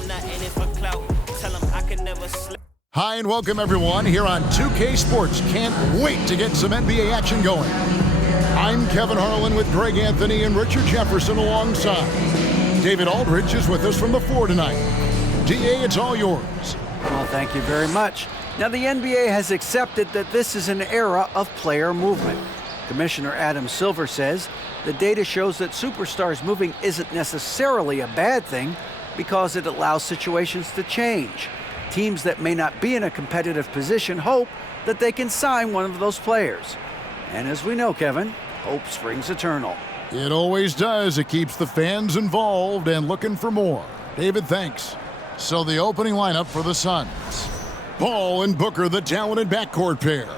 I'm not in it for clout. Tell them I can never slip. Hi and welcome everyone here on 2K Sports. Can't wait to get some NBA action going. I'm Kevin Harlan with Greg Anthony and Richard Jefferson alongside. David Aldridge is with us from the floor tonight. DA, it's all yours. Well, thank you very much. Now, the NBA has accepted that this is an era of player movement. Commissioner Adam Silver says the data shows that superstars moving isn't necessarily a bad thing because it allows situations to change. Teams that may not be in a competitive position hope that they can sign one of those players. And as we know, Kevin, hope springs eternal. It always does. It keeps the fans involved and looking for more. David, thanks. So the opening lineup for the Suns. Ball and Booker, the talented backcourt pair.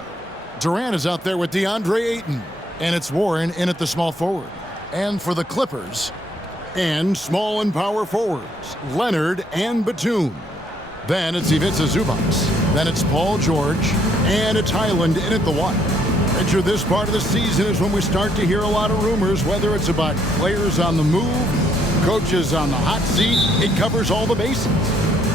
Durant is out there with DeAndre Ayton. And it's Warren in at the small forward. And for the Clippers, and small and power forwards, Leonard and Batum. Then it's Ivica Zubac. Then it's Paul George. And it's Highland in at the one. Richard, this part of the season is when we start to hear a lot of rumors, whether it's about players on the move, coaches on the hot seat. It covers all the bases.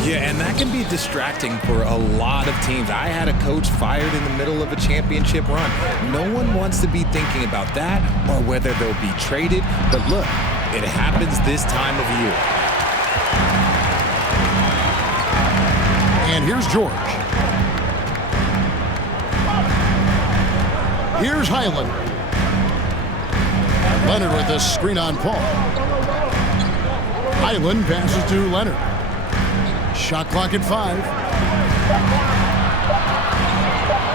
Yeah, and that can be distracting for a lot of teams. I had a coach fired in the middle of a championship run. No one wants to be thinking about that or whether they'll be traded. But look, it happens this time of year. And here's George. Here's Highland. Leonard with a screen on Paul. Highland passes to Leonard. Shot clock at 5.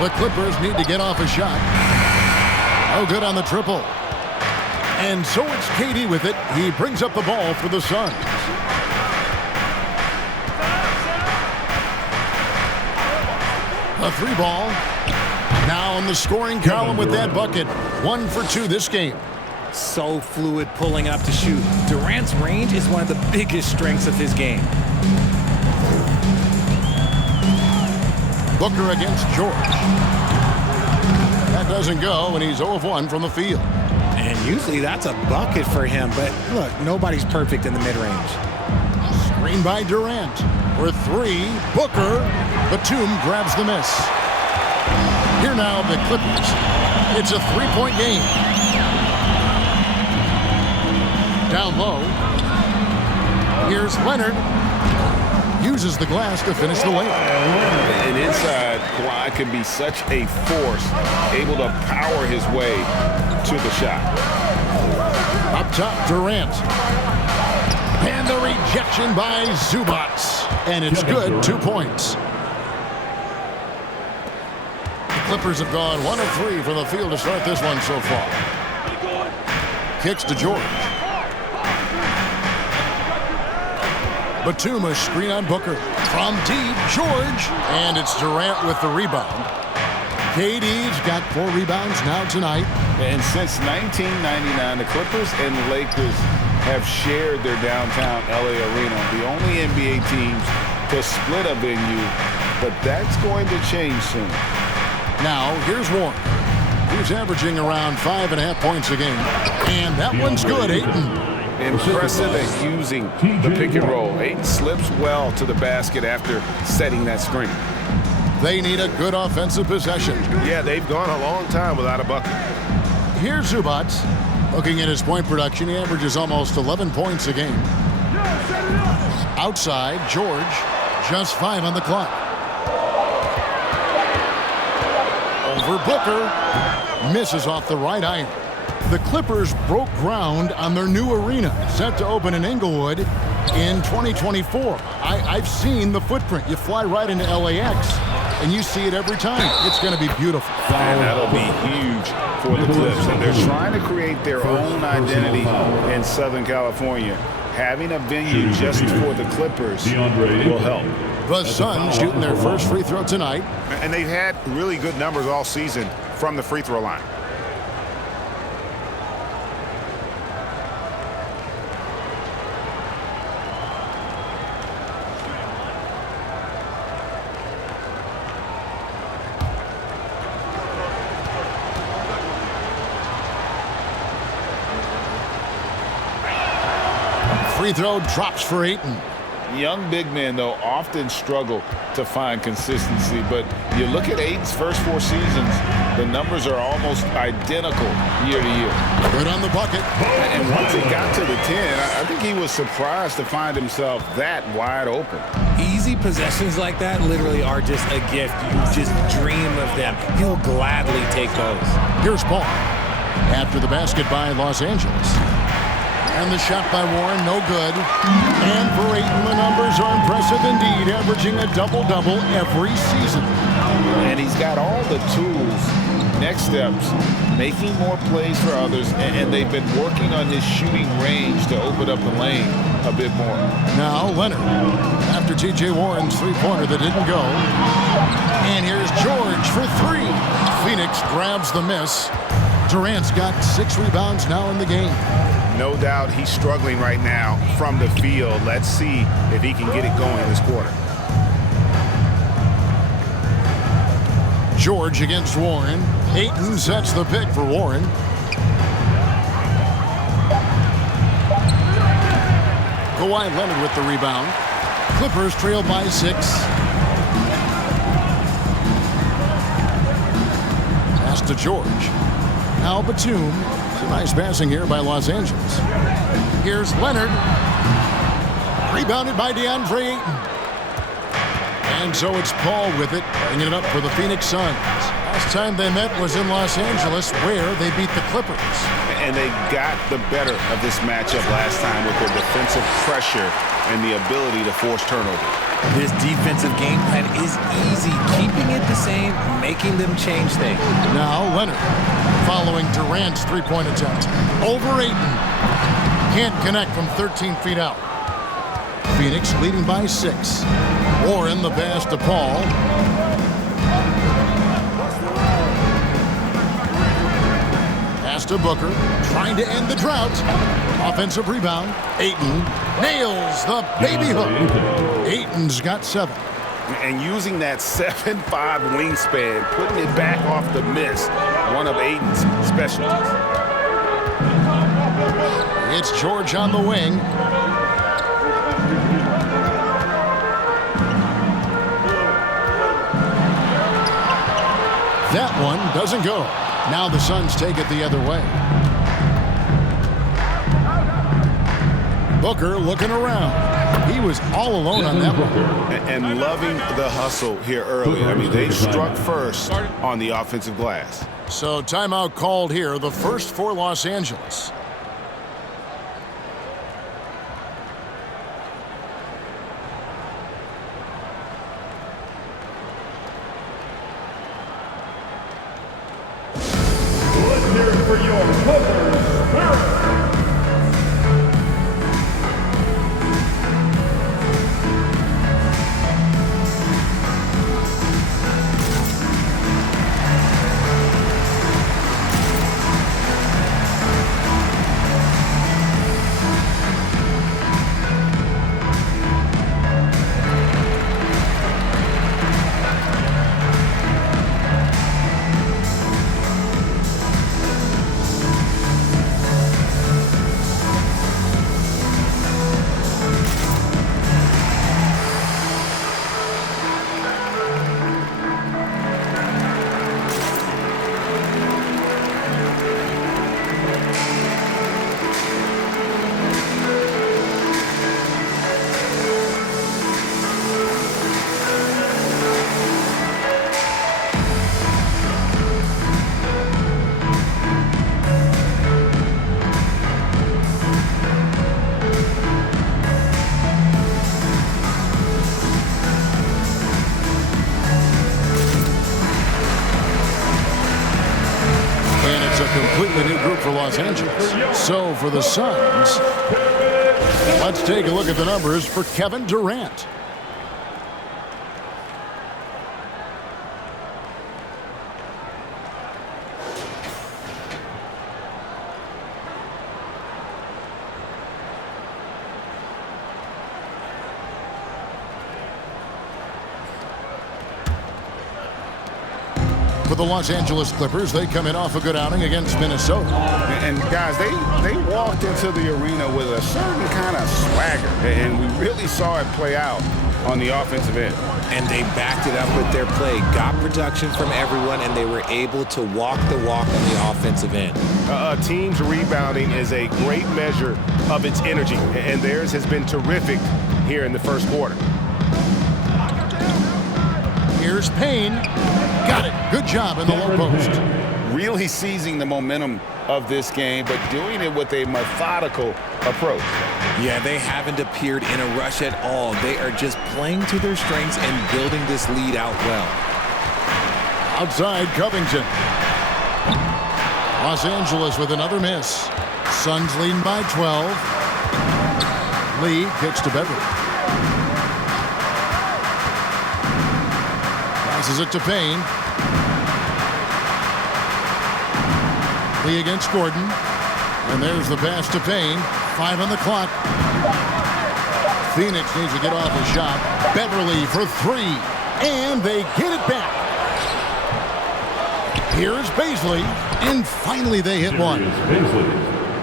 The Clippers need to get off a shot. Oh, good on the triple. And so it's KD with it. He brings up the ball for the Suns. A 3-ball. Now in the scoring column with that bucket. 1 for 2 this game. So fluid pulling up to shoot. Durant's range is one of the biggest strengths of his game. Booker against George. That doesn't go, and he's 0 of 1 from the field. And usually that's a bucket for him, but look, nobody's perfect in the mid-range. Screen by Durant. For 3, Booker. Batum grabs the miss. Here now, the Clippers. It's a 3-point game. Down low. Here's Leonard. Uses the glass to finish the layup. And inside, Kawhi can be such a force, able to power his way to the shot. Up top, Durant. And the rejection by Zubac. And it's good, 2 points. The Clippers have gone 1 of 3 from the field to start this one so far. Kicks to George. Batum, a screen on Booker. From deep, George. And it's Durant with the rebound. KD's got 4 rebounds now tonight. And since 1999, the Clippers and Lakers have shared their downtown LA arena. The only NBA teams to split a venue, but that's going to change soon. Now, here's Warren, who's averaging around 5.5 points a game. And that one's good, Ayton. Impressive at using the pick and roll. Ayton slips well to the basket after setting that screen. They need a good offensive possession. Yeah, they've gone a long time without a bucket. Here's Zubac. Looking at his point production, he averages almost 11 points a game. Outside, George, just 5 on the clock. Over Booker, misses off the right iron. The Clippers broke ground on their new arena, set to open in Inglewood in 2024. I've seen the footprint. You fly right into LAX, and you see it every time. It's going to be beautiful. And that'll be huge for the Clips. And they're trying to create their own identity in Southern California. Having a venue just for the Clippers will help. The Suns shooting their first free throw tonight. And they've had really good numbers all season from the free throw line. Free throw drops for Ayton. Young big men, though, often struggle to find consistency. But you look at Ayton's first 4 seasons, the numbers are almost identical year to year. Good on the bucket. And once he got to the 10, I think he was surprised to find himself that wide open. Easy possessions like that literally are just a gift. You just dream of them. He'll gladly take those. Here's Paul. After the basket by Los Angeles. And the shot by Warren, no good. And for Ayton, the numbers are impressive indeed, averaging a double-double every season. And he's got all the tools. Next steps, making more plays for others, and they've been working on his shooting range to open up the lane a bit more. Now Leonard, after T.J. Warren's three-pointer that didn't go. And here's George for 3. Phoenix grabs the miss. Durant's got 6 rebounds now in the game. No doubt he's struggling right now from the field. Let's see if he can get it going this quarter. George against Warren. Ayton sets the pick for Warren. Kawhi Leonard with the rebound. Clippers trail by 6. Pass to George. Now Batum. It's a nice passing here by Los Angeles. Here's Leonard. Rebounded by DeAndre Ayton. And so it's Paul with it, bringing it up for the Phoenix Suns. Last time they met was in Los Angeles, where they beat the Clippers. And they got the better of this matchup last time with their defensive pressure and the ability to force turnover. This defensive game plan is easy, keeping it the same, making them change things. Now Leonard, following Durant's three-point attempt. Over Ayton. Can't connect from 13 feet out. Phoenix leading by 6. Warren the pass to Paul. Pass to Booker, trying to end the drought. Offensive rebound. Ayton nails the baby hook. Ayton's got 7. And using that 7'5" wingspan, putting it back off the miss, one of Ayton's specialties. It's George on the wing. That one doesn't go. Now the Suns take it the other way. Booker looking around. He was all alone on that one. And loving the hustle here early. I mean, they struck first on the offensive glass. So timeout called here, the first for Los Angeles. For your Clippers, completely new group for Los Angeles. So for the Suns, let's take a look at the numbers for Kevin Durant. for the Los Angeles Clippers. They come in off a good outing against Minnesota. And guys, they walked into the arena with a certain kind of swagger, and we really saw it play out on the offensive end. And they backed it up with their play, got production from everyone, and they were able to walk the walk on the offensive end. A team's rebounding is a great measure of its energy, and theirs has been terrific here in the first quarter. Here's Payne. Got it. Good job in the low post. Really seizing the momentum of this game, but doing it with a methodical approach. Yeah, they haven't appeared in a rush at all. They are just playing to their strengths and building this lead out well. Outside Covington. Los Angeles with another miss. Suns leading by 12. Lee kicks to Beverly. Passes it to Payne. Lee against Gordon. And there's the pass to Payne. 5 on the clock. Phoenix needs to get off a shot. Beverly for 3. And they get it back. Here's Baisley. And finally they hit one.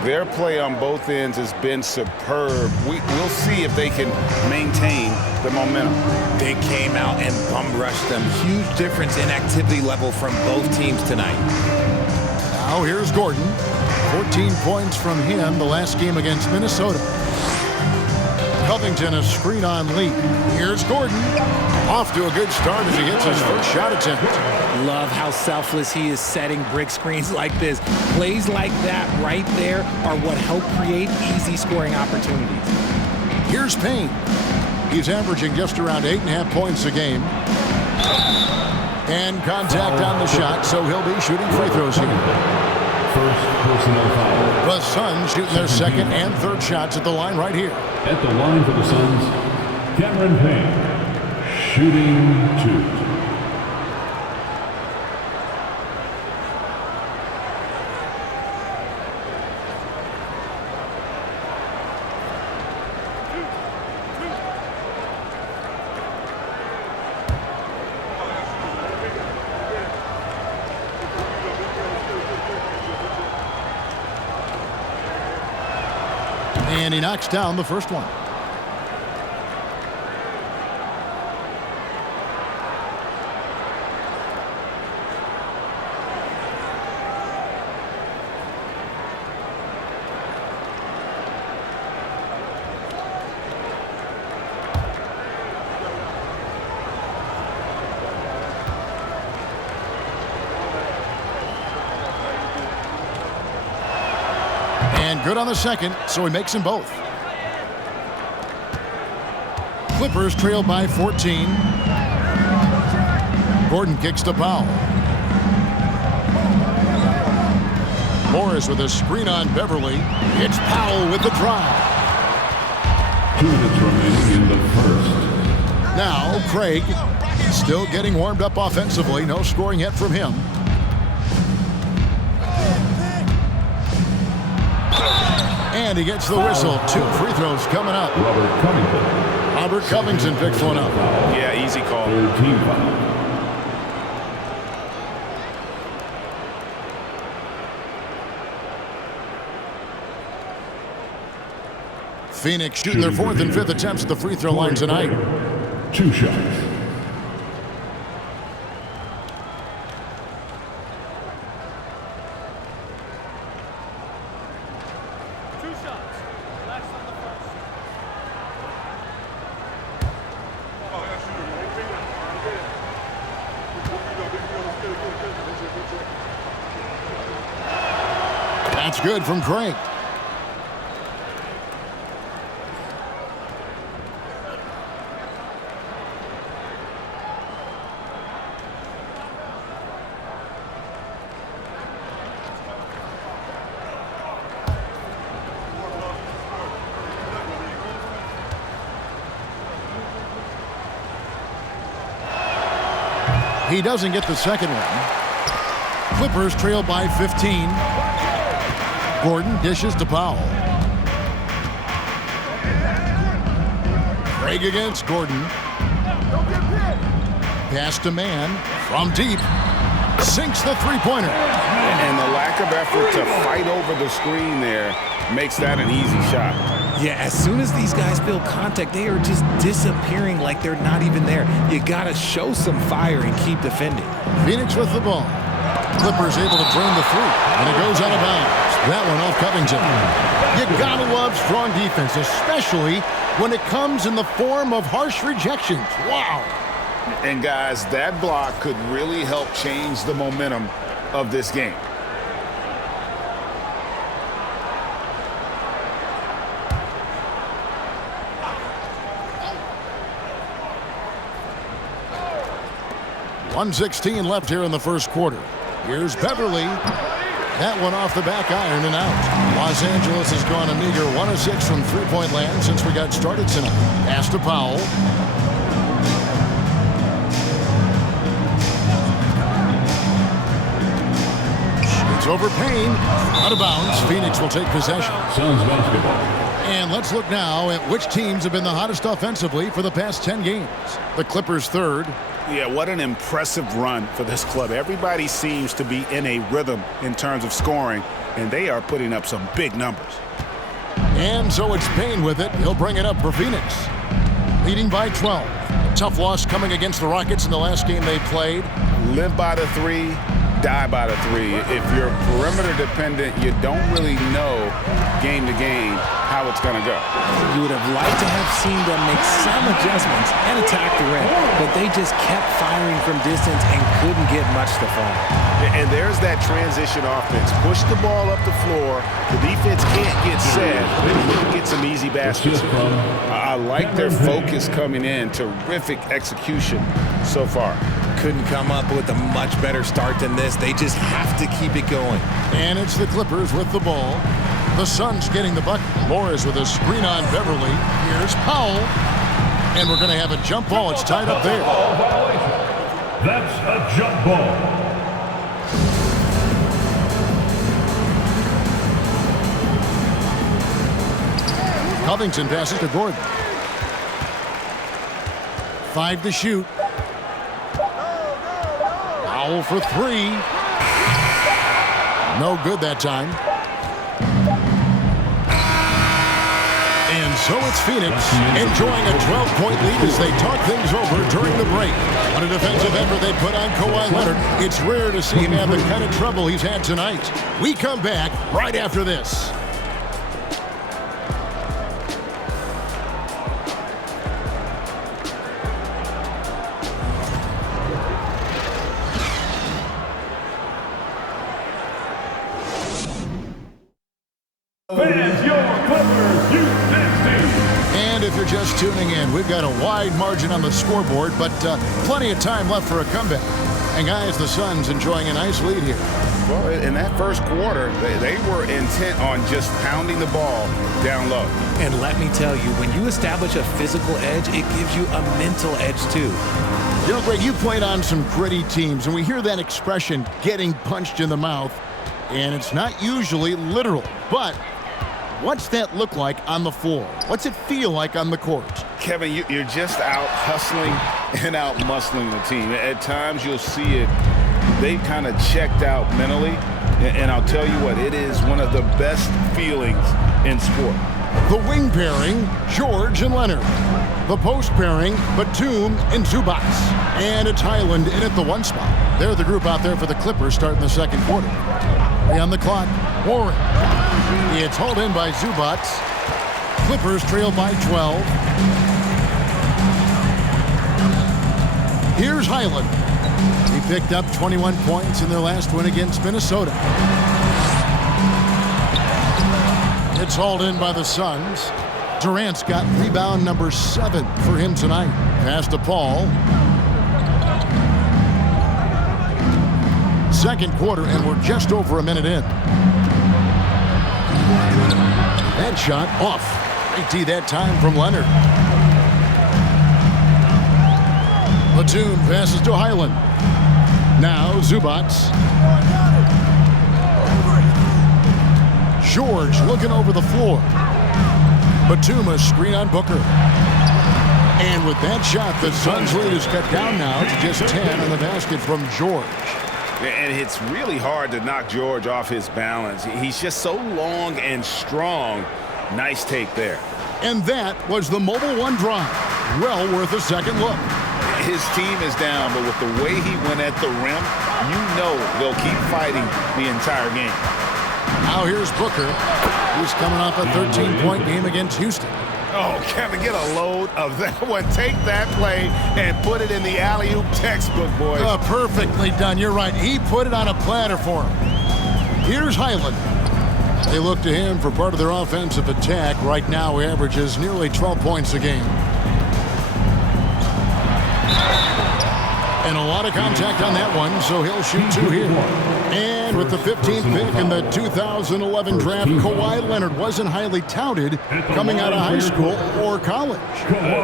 Their play on both ends has been superb. We'll see if they can maintain the momentum. They came out and bum rushed them. Huge difference in activity level from both teams tonight. Now here's Gordon. 14 points from him the last game against Minnesota. Covington a screen on Lee. Here's Gordon. Off to a good start as he hits his first shot attempt. Love how selfless he is setting brick screens like this. Plays like that right there are what help create easy scoring opportunities. Here's Payne. He's averaging just around 8.5 points a game. And contact on the shot, so he'll be shooting free throws here. First personal foul. The Suns shooting their second and third shots at the line right here. At the line for the Suns, Cameron Payne, shooting 2. And he knocks down the first one. And good on the second, so he makes them both. Clippers trail by 14. Gordon kicks to Powell. Morris with a screen on Beverly. It's Powell with the drive. 2 minutes remaining in the first. Now Craig still getting warmed up offensively. No scoring yet from him. And he gets the whistle. 2 free throws coming up. Robert Covington picks one up. Yeah, easy call. Third team foul. Phoenix shooting their 4th and 5th attempts at the free throw line tonight. 2 shots. That's good from Craig. He doesn't get the second one. Clippers trail by 15. Gordon dishes to Powell. Craig against Gordon. Pass to man from deep. sinks the three-pointer. And the lack of effort to fight over the screen there makes that an easy shot. Yeah, as soon as these guys feel contact, they are just disappearing like they're not even there. You got to show some fire and keep defending. Phoenix with the ball. Clippers able to drain the three, and it goes out of bounds. That one off Covington. You gotta love strong defense, especially when it comes in the form of harsh rejections. Wow. And guys, that block could really help change the momentum of this game. .116 left here in the first quarter. Here's Beverly. That one off the back iron and out. Los Angeles has gone a meager 1 of 6 from three-point land since we got started tonight. Pass to Powell. It's over Payne. Out of bounds. Phoenix will take possession. Suns basketball. And let's look now at which teams have been the hottest offensively for the past 10 games. The Clippers third. Yeah, what an impressive run for this club. Everybody seems to be in a rhythm in terms of scoring, and they are putting up some big numbers. And so it's Payne with it. He'll bring it up for Phoenix. Leading by 12. Tough loss coming against the Rockets in the last game they played. Live by the three, die by the three. If you're perimeter dependent, you don't really know game to game how it's going to go. You would have liked to have seen them make some adjustments and attack the rim, but they just kept firing from distance and couldn't get much to fall. And there's that transition offense. Push the ball up the floor. The defense can't get set. Get some easy baskets. I like their focus coming in. Terrific execution so far. Couldn't come up with a much better start than this. They just have to keep it going. And it's the Clippers with the ball. The Suns getting the bucket. Morris with a screen on Beverly. Here's Powell. And we're going to have a jump ball. It's tied up there. That's a jump ball. Covington passes to Gordon. 5 to shoot. Powell for 3. No good that time. And so it's Phoenix enjoying a 12-point lead as they talk things over during the break. What a defensive effort they put on Kawhi Leonard. It's rare to see him have the kind of trouble he's had tonight. We come back right after this. Fans, your Clippers, you And if you're just tuning in, we've got a wide margin on the scoreboard, but plenty of time left for a comeback. And guys, the Suns enjoying a nice lead here. Well, in that first quarter, they were intent on just pounding the ball down low. And let me tell you, when you establish a physical edge, it gives you a mental edge too. You know, Greg, you played on some gritty teams, and we hear that expression, getting punched in the mouth, and it's not usually literal, but what's that look like on the floor? What's it feel like on the court? Kevin, you're just out hustling and out muscling the team. At times you'll see it, they've kind of checked out mentally, and I'll tell you what, it is one of the best feelings in sport. The wing pairing, George and Leonard. The post pairing, Batum and Zubac. And it's Highland in at the 1 spot. They're the group out there for the Clippers starting the second quarter. On the clock, Warren. It's hauled in by Zubac. Clippers trail by 12. Here's Highland. He picked up 21 points in their last win against Minnesota. It's hauled in by the Suns. Durant's got rebound number 7 for him tonight. Pass to Paul. Second quarter, and we're just over a minute in. That shot off. Great D that time from Leonard. Batum passes to Highland. Now Zubac. George looking over the floor. Batum a screen on Booker. And with that shot, the Suns' lead is cut down now to just 10 on the basket from George. And it's really hard to knock George off his balance. He's just so long and strong. Nice take there. And that was the Mobile One drive. Well worth a second look. His team is down, but with the way he went at the rim, you know they'll keep fighting the entire game. Now here's Booker. He's coming off a 13-point game against Houston. Oh, Kevin, get a load of that one. Take that play and put it in the alley-oop textbook, boys. Perfectly done. You're right. He put it on a platter for him. Here's Highland. They look to him for part of their offensive attack. Right now, he averages nearly 12 points a game. And a lot of contact on that one, so he'll shoot 2 here. And with the 15th pick in the 2011 draft, Kawhi Leonard wasn't highly touted coming out of high school or college.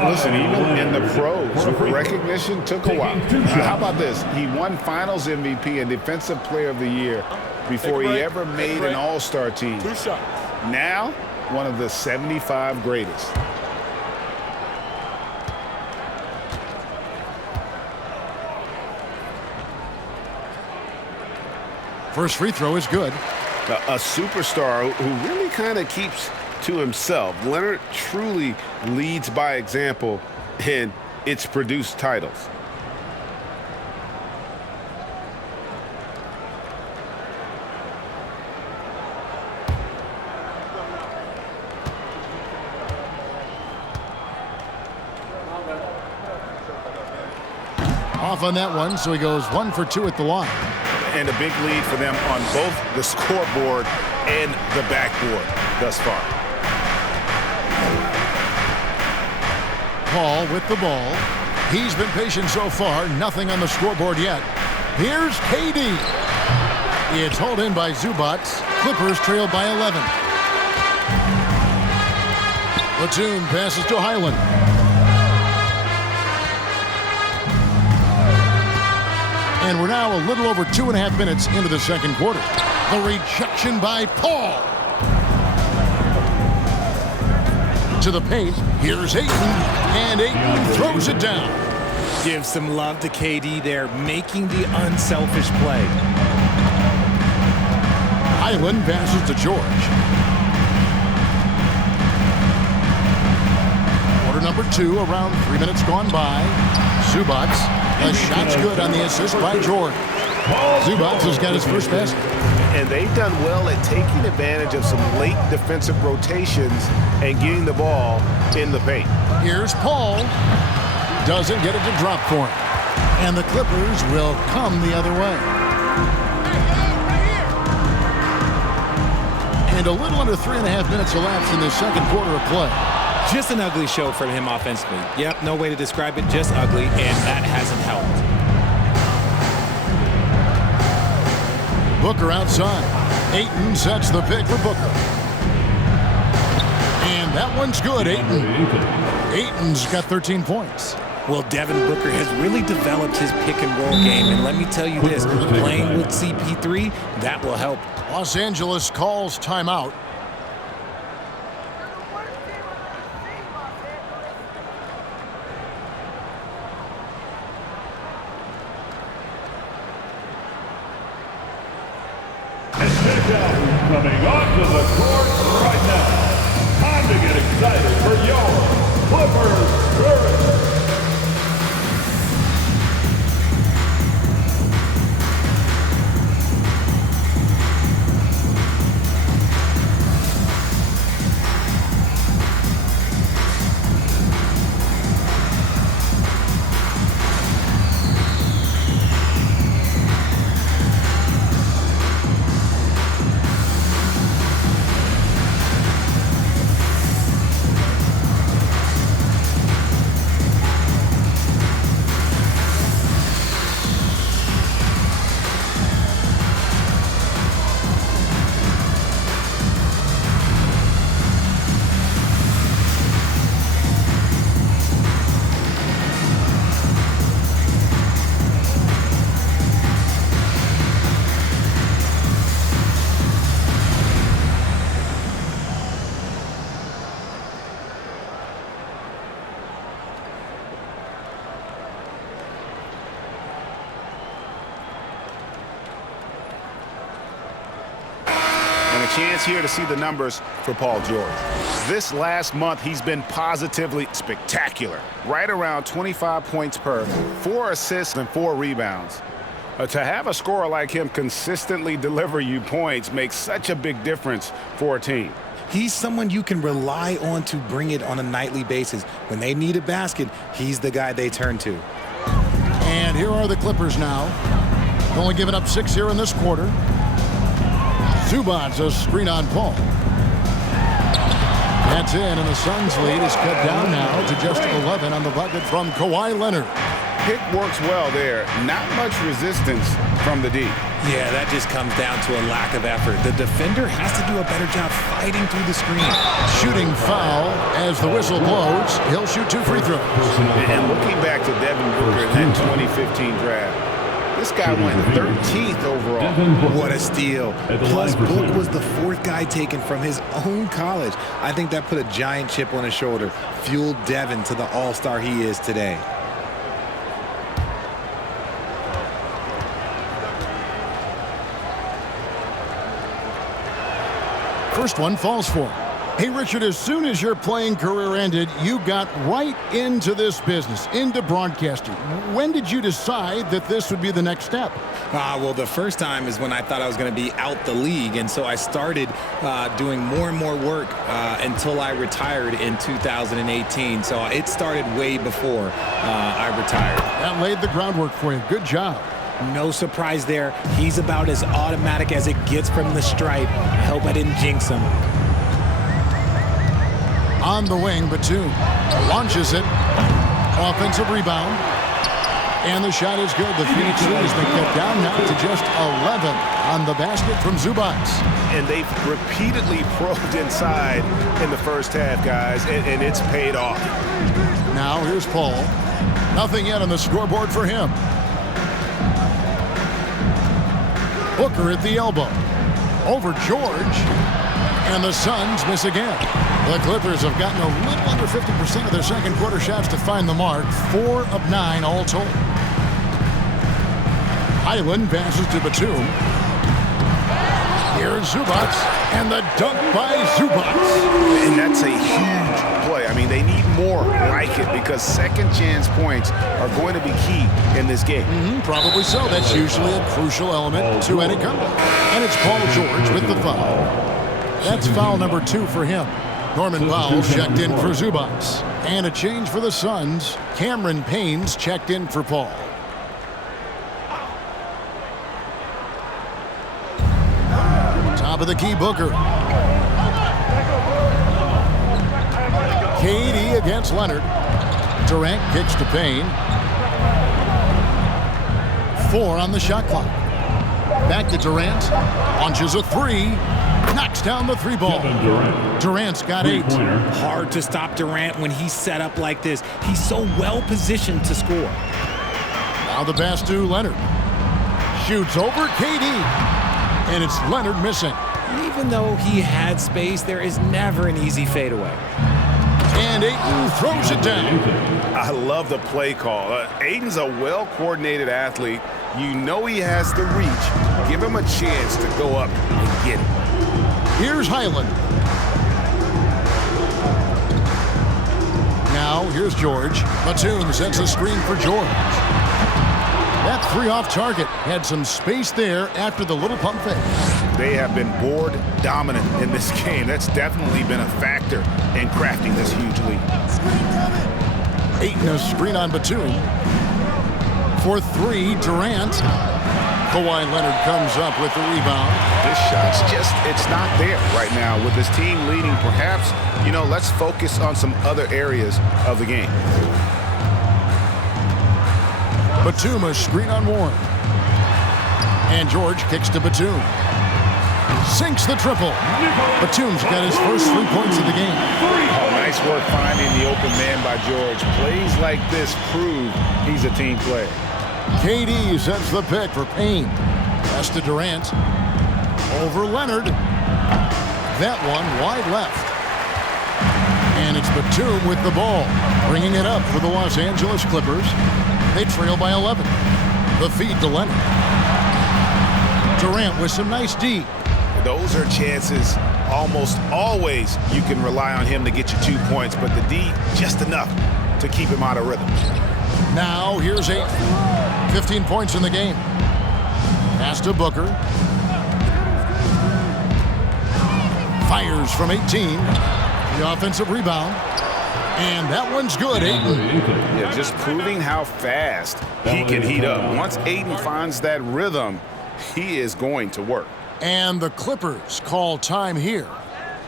Listen, even in the pros, recognition took a while. How about this? He won Finals MVP and Defensive Player of the Year before he ever made an All-Star team. Now, one of the 75 greatest. First free throw is good. A superstar who really kind of keeps to himself. Leonard truly leads by example, and it's produced titles. Off on that one, so he goes 1 for 2 at the line. And a big lead for them on both the scoreboard and the backboard thus far. Paul with the ball. He's been patient so far. Nothing on the scoreboard yet. Here's KD. It's hauled in by Zubac. Clippers trail by 11. Batum passes to Highland. And we're now a little over 2.5 minutes into the second quarter. The rejection by Paul. To the paint. Here's Ayton. And Ayton throws it down. Give some love to KD there, making the unselfish play. Highland passes to George. Quarter number 2, around 3 minutes gone by. Zubac. The shot's good on the assist by George. Zubac has got his first basket. And they've done well at taking advantage of some late defensive rotations and getting the ball in the paint. Here's Paul. Doesn't get it to drop for him. And the Clippers will come the other way. And a little under 3.5 minutes elapsed in the second quarter of play. Just an ugly show from him offensively. Yep, no way to describe it, just ugly, and that hasn't helped. Booker outside. Ayton sets the pick for Booker. And that one's good, Ayton. Ayton's got 13 points. Well, Devin Booker has really developed his pick-and-roll game, and let me tell you this, playing with CP3, that will help. Los Angeles calls timeout. Coming onto the court right now. Time to get excited for your Clippers Spirit. chance here to see the numbers for Paul George. This last month, he's been positively spectacular. Right around 25 points per, 4 assists and 4 rebounds. To have a scorer like him consistently deliver you points makes such a big difference for a team. He's someone you can rely on to bring it on a nightly basis. When they need a basket, he's the guy they turn to. And here are the Clippers now. Only giving up 6 here in this quarter. Zubac's a screen on Paul. That's in, and the Suns' lead is cut down now to just 11 on the bucket from Kawhi Leonard. Pick works well there. Not much resistance from the D. Yeah, that just comes down to a lack of effort. The defender has to do a better job fighting through the screen. Shooting foul as the whistle blows. He'll shoot 2 free throws. And looking back to Devin Booker in that 2015 draft, this guy went 13th overall. What a steal. Plus, Book was the 4th guy taken from his own college. I think that put a giant chip on his shoulder, fueled Devin to the all-star he is today. First one falls for him. Hey, Richard, as soon as your playing career ended, you got right into this business, into broadcasting. When did you decide that this would be the next step? Well, the first time is when I thought I was going to be out the league, and so I started doing more and more work until I retired in 2018. So it started way before I retired. That laid the groundwork for you. Good job. No surprise there. He's about as automatic as it gets from the stripe. I hope I didn't jinx him. On the wing, Batum launches it. Offensive rebound. And the shot is good. The Phoenix Suns make that down now to just 11 on the basket from Zubac. And they've repeatedly probed inside in the first half, guys, and it's paid off. Now here's Paul. Nothing yet on the scoreboard for him. Booker at the elbow. Over George. And the Suns miss again. The Clippers have gotten a little under 50% of their second quarter shots to find the mark. 4 of 9 all told. Highland passes to Batum. Here's Zubac. And the dunk by Zubac. And that's a huge play. I mean, they need more like it because second chance points are going to be key in this game. Probably so. That's usually a crucial element to any comeback. And it's Paul George with the foul. That's foul number 2 for him. Norman Powell checked in for Zubac. And a change for the Suns. Cameron Payne's checked in for Paul. Top of the key, Booker. KD against Leonard. Durant kicks to Payne. 4 on the shot clock. Back to Durant. Launches a 3. Knocks down the 3 ball. Durant's got 8. Hard to stop Durant when he's set up like this. He's so well positioned to score. Now the pass to Leonard. Shoots over KD. And it's Leonard missing. Even though he had space, there is never an easy fadeaway. And Ayton throws it down. I love the play call. Ayton's a well-coordinated athlete. You know he has the reach. Give him a chance to go up and get it. Here's Highland. Now here's George. Batum sets a screen for George. That 3 off target had some space there after the little pump fake. They have been board dominant in this game. That's definitely been a factor in crafting this huge lead. Ayton a screen on Batum. For 3, Durant. Kawhi Leonard comes up with the rebound. This shot's it's not there right now. With this team leading, perhaps, let's focus on some other areas of the game. Batum a screen on Warren. And George kicks to Batum. Sinks the triple. Batum's got his first 3 points of the game. Oh, nice work finding the open man by George. Plays like this prove he's a team player. KD sets the pick for Payne. Pass to Durant. Over Leonard. That one wide left. And it's Batum with the ball. Bringing it up for the Los Angeles Clippers. They trail by 11. The feed to Leonard. Durant with some nice D. those are chances almost always you can rely on him to get you 2 points, but the D, just enough to keep him out of rhythm. Now here's 8. 15 points in the game. Pass to Booker. Fires from 18. The offensive rebound. And that one's good, Ayton. Yeah, just proving how fast he can heat up. Once Ayton finds that rhythm, he is going to work. And the Clippers call time here.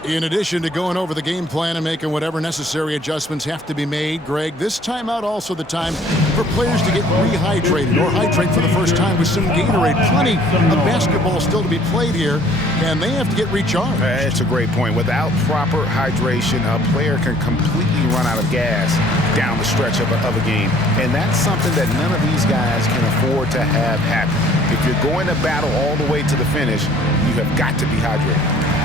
In addition to going over the game plan and making whatever necessary adjustments have to be made, Greg, this timeout also the time for players to get rehydrated or hydrate for the first time with some Gatorade. Plenty of basketball still to be played here, and they have to get recharged. That's a great point. Without proper hydration, a player can completely run out of gas down the stretch of a game. And that's something that none of these guys can afford to have happen. If you're going to battle all the way to the finish, you have got to be hydrated.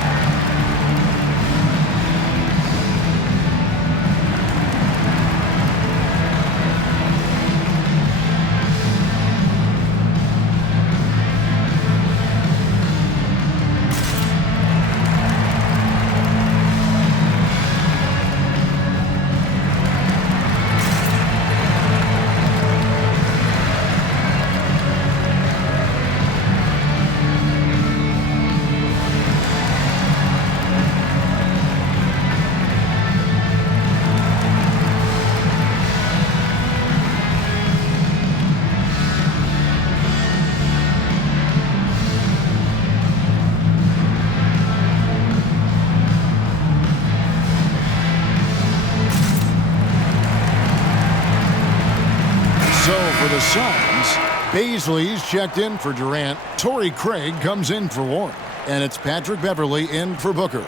For the Suns, Baisley's checked in for Durant. Torrey Craig comes in for Warren. And it's Patrick Beverley in for Booker.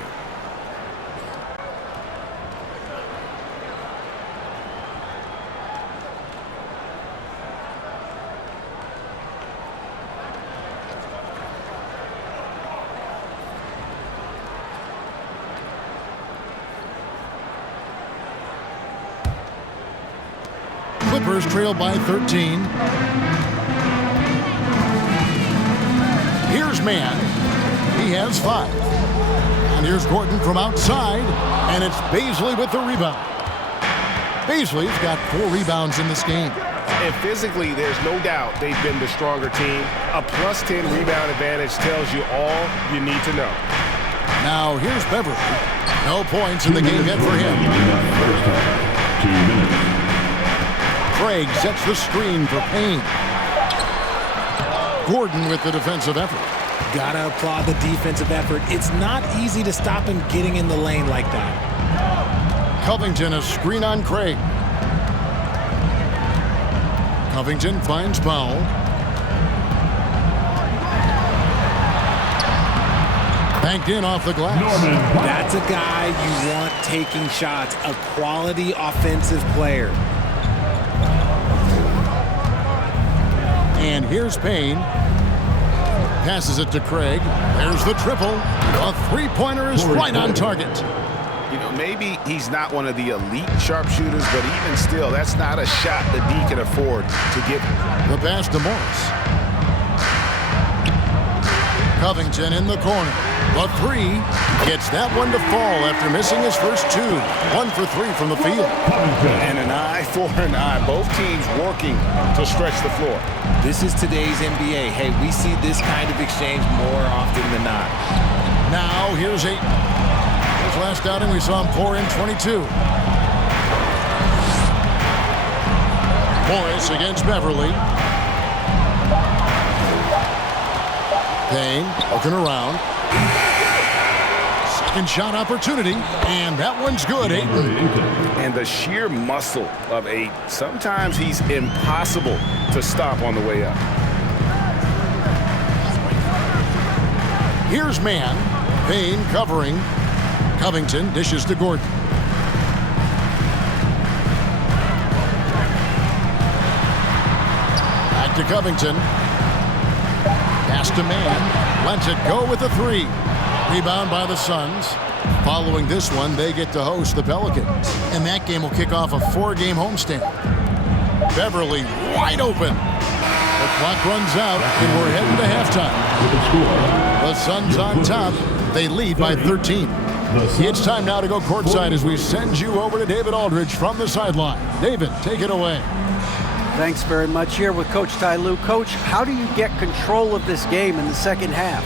Clippers trail by 13. Here's Mann. He has 5. And here's Gordon from outside. And it's Baisley with the rebound. Baisley's got 4 rebounds in this game. And physically, there's no doubt they've been the stronger team. A +10 rebound advantage tells you all you need to know. Now here's Beverley. No points in the game yet for him. 2 minutes. Craig sets the screen for Payne. Gordon with the defensive effort. Gotta applaud the defensive effort. It's not easy to stop him getting in the lane like that. Covington a screen on Craig. Covington finds Powell. Banked in off the glass. That's a guy you want taking shots, a quality offensive player. And here's Payne. Passes it to Craig. There's the triple. A 3-pointer is right on target. You know, maybe he's not one of the elite sharpshooters, but even still, that's not a shot the D can afford to give. The pass to Morris. Covington in the corner. The 3 gets that one to fall after missing his first 2. 1 for 3 from the field. And an eye for an eye. Both teams working to stretch the floor. This is today's NBA. Hey, we see this kind of exchange more often than not. Now here's 8. His last outing we saw him pour in 22. Morris against Beverley. Payne looking around. Second shot opportunity, and that one's good, Ayton. And the sheer muscle of Ayton. Sometimes he's impossible to stop on the way up. Here's Mann. Payne covering. Covington dishes to Gordon. Back to Covington. Pass to Mann. Lets it go with the 3. Rebound by the Suns. Following this one, they get to host the Pelicans. And that game will kick off a 4-game homestand. Beverley wide open. The clock runs out, and we're heading to halftime. With the score. The Suns on top. They lead by 13. It's time now to go courtside as we send you over to David Aldridge from the sideline. David, take it away. Thanks very much. Here with Coach Ty Lue. Coach, how do you get control of this game in the second half?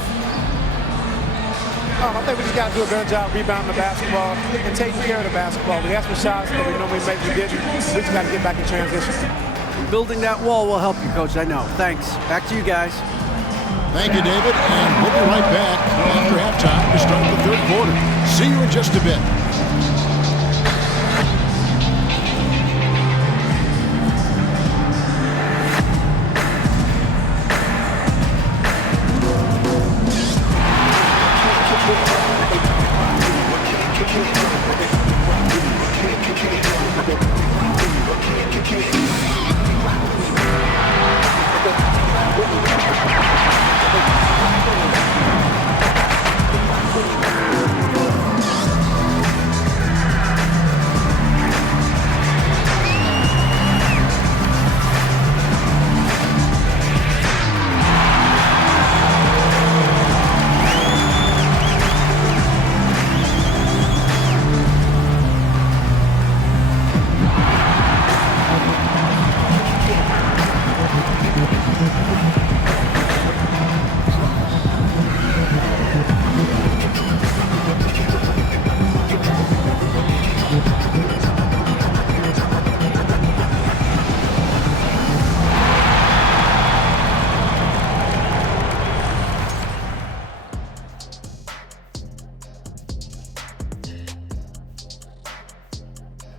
I think we just got to do a better job rebounding the basketball and taking care of the basketball. We had some shots that we normally make, we didn't. We just got to get back in transition. Building that wall will help you, Coach, I know. Thanks. Back to you guys. Thank you, David, and we'll be right back after halftime to start the third quarter. See you in just a bit.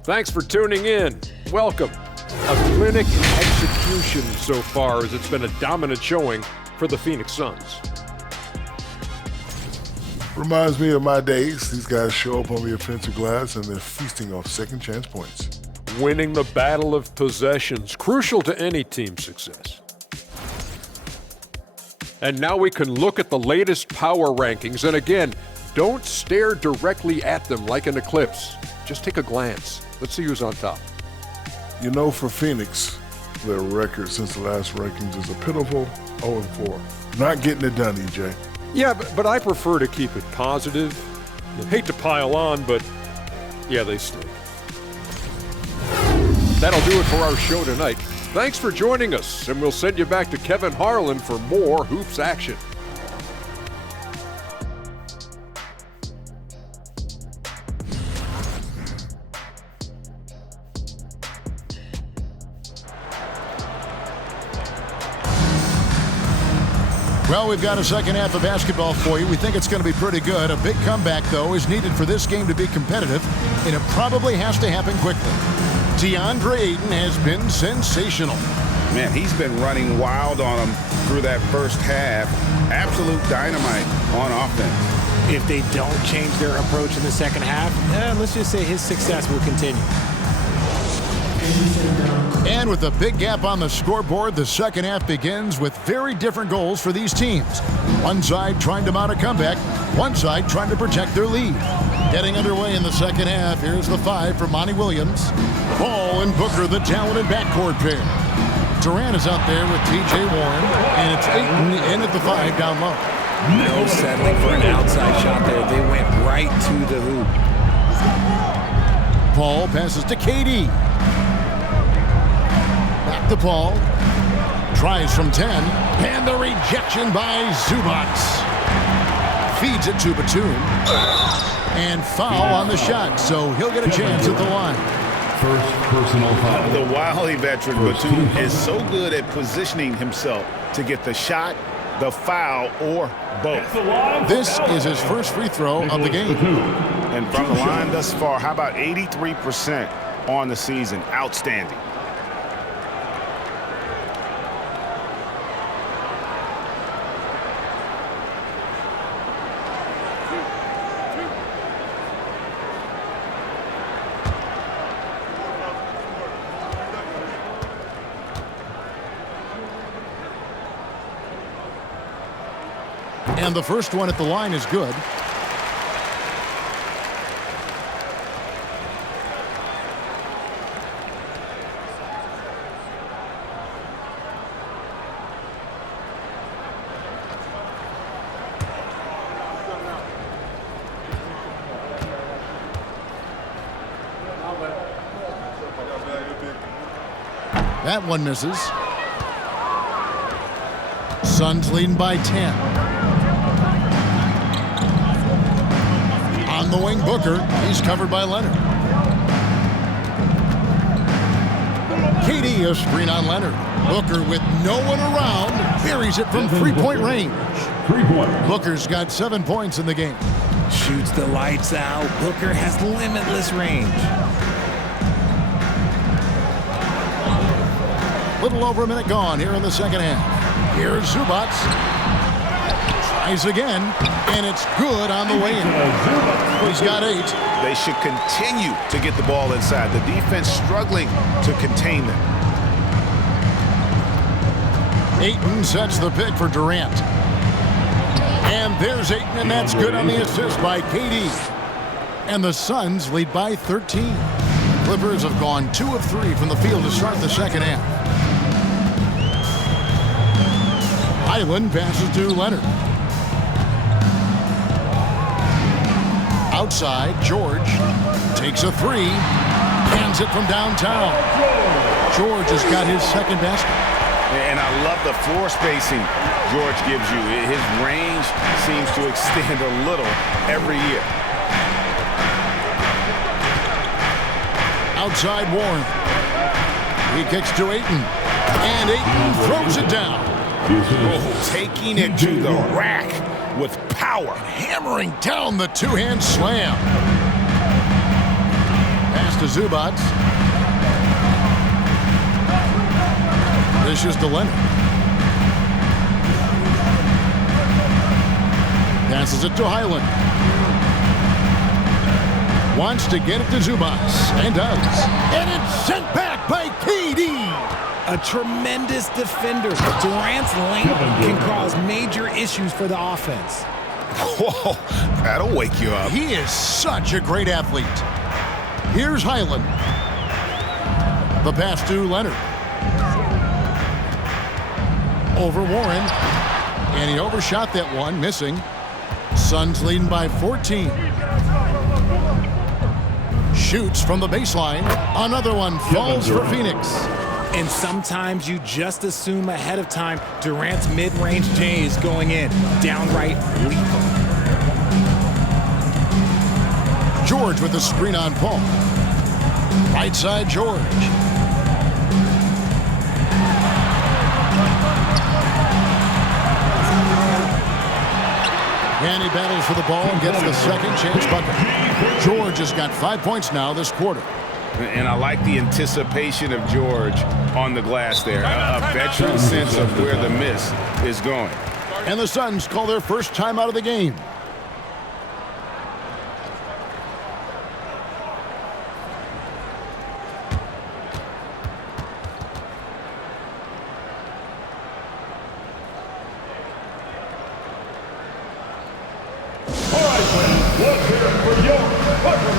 Thanks for tuning in. Welcome. A clinic in execution so far, as it's been a dominant showing for the Phoenix Suns. Reminds me of my days. These guys show up on the offensive glass and they're feasting off second chance points. Winning the battle of possessions, crucial to any team's success. And now we can look at the latest power rankings. And again, don't stare directly at them like an eclipse. Just take a glance. Let's see who's on top. You know, for Phoenix, their record since the last rankings is a pitiful 0-4. Not getting it done, EJ. Yeah, but I prefer to keep it positive. I hate to pile on, but yeah, they stink. That'll do it for our show tonight. Thanks for joining us, and we'll send you back to Kevin Harlan for more hoops action. Well, we've got a second half of basketball for you. We think it's going to be pretty good. A big comeback, though, is needed for this game to be competitive, and it probably has to happen quickly. DeAndre Ayton has been sensational. Man, he's been running wild on them through that first half. Absolute dynamite on offense. If they don't change their approach in the second half, let's just say his success will continue. And with a big gap on the scoreboard, the second half begins with very different goals for these teams. One side trying to mount a comeback, one side trying to protect their lead. Getting underway in the second half, here's the five for Monty Williams. Paul and Booker, the talented backcourt pair. Durant is out there with T.J. Warren, and it's Ayton in at the five down low. No settling for an outside shot there. They went right to the hoop. Paul passes to KD. Back to Paul. Tries from 10. And the rejection by Zubac. Feeds it to Batum. And foul on the shot, so he'll get a chance at the line. First personal foul. The wily veteran Batum is so good at positioning himself to get the shot, the foul, or both. This is his first free throw of the game. And from the line thus far, how about 83% on the season? Outstanding. And the first one at the line is good. That one misses. Suns leading by 10. On the wing, Booker. He's covered by Leonard. KD, a screen on Leonard. Booker with no one around, buries it from three-point range. 3 points. Booker's got 7 points in the game. Shoots the lights out. Booker has limitless range. Little over a minute gone here in the second half. Here's Zubac. Tries again, and it's good on the way in. He's got 8. They should continue to get the ball inside. The defense struggling to contain them. Ayton sets the pick for Durant. And there's Ayton, and that's good on the assist by KD. And the Suns lead by 13. Clippers have gone 2 of 3 from the field to start the second half. Highland passes to Leonard. Outside, George takes a 3, hands it from downtown. George has got his second basket. And I love the floor spacing George gives you. His range seems to extend a little every year. Outside, Warren. He kicks to Ayton. And Ayton throws it down. Oh, taking it to the rack with power. Hammering down the two-hand slam. Pass to Zubac. Dishes to Leonard. Passes it to Highland. Wants to get it to Zubac, and does. And it's sent back by KD. A tremendous defender. Durant's length can cause major issues for the offense. Whoa, that'll wake you up. He is such a great athlete. Here's Highland. The pass to Leonard. Over Warren. And he overshot that one, missing. Suns leading by 14. Shoots from the baseline. Another one falls for Phoenix. And sometimes you just assume ahead of time Durant's mid-range J is going in. Downright lethal. George with the screen on Paul. Right side, George. And he battles for the ball and gets the second chance bucket. George has got 5 points now this quarter. And I like the anticipation of George on the glass there. A veteran sense of where the miss is going. And the Suns call their first time out of the game. All right, friends, let's hear it for your Clippers.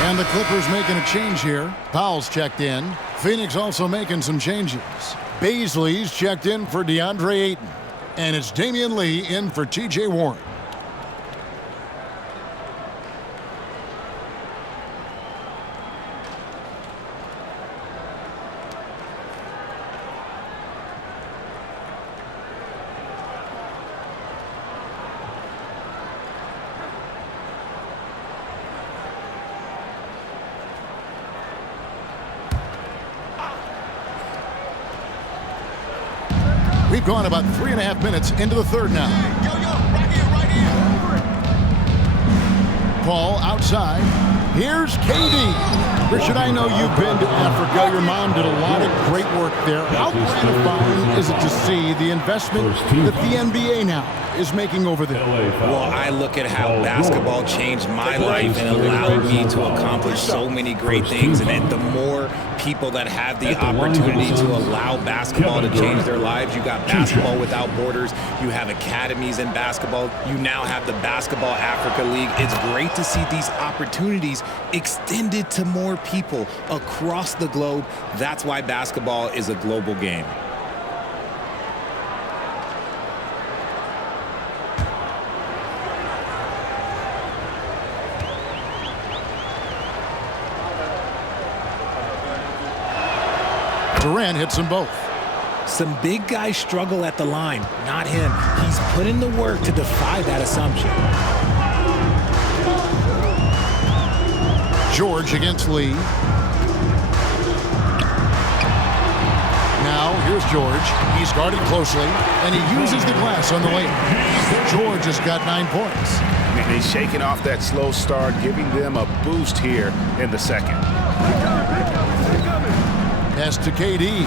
And the Clippers making a change here. Powell's checked in. Phoenix also making some changes. Baisley's checked in for DeAndre Ayton. And it's Damian Lee in for TJ Warren. gone about 3.5 minutes into the third now. Paul outside. Here's KD. Richard, I know you've been to Africa. Your mom did a lot of great work there. How gratifying is it to see the investment that the NBA now is making over there? Well, I look at how basketball changed my life and allowed me to accomplish so many great things. And then the more people that have the opportunity to allow basketball to change their lives, you got Basketball Without Borders, you have academies in basketball, you now have the Basketball Africa League. It's great to see these opportunities extended to more people across the globe. That's why basketball is a global game. Durant hits them both. Some big guys struggle at the line, not him. He's put in the work to defy that assumption. George against Lee. Now, here's George. He's guarded closely, and he uses the glass on the lane. George has got 9 points. And he's shaking off that slow start, giving them a boost here in the second. Pass to KD.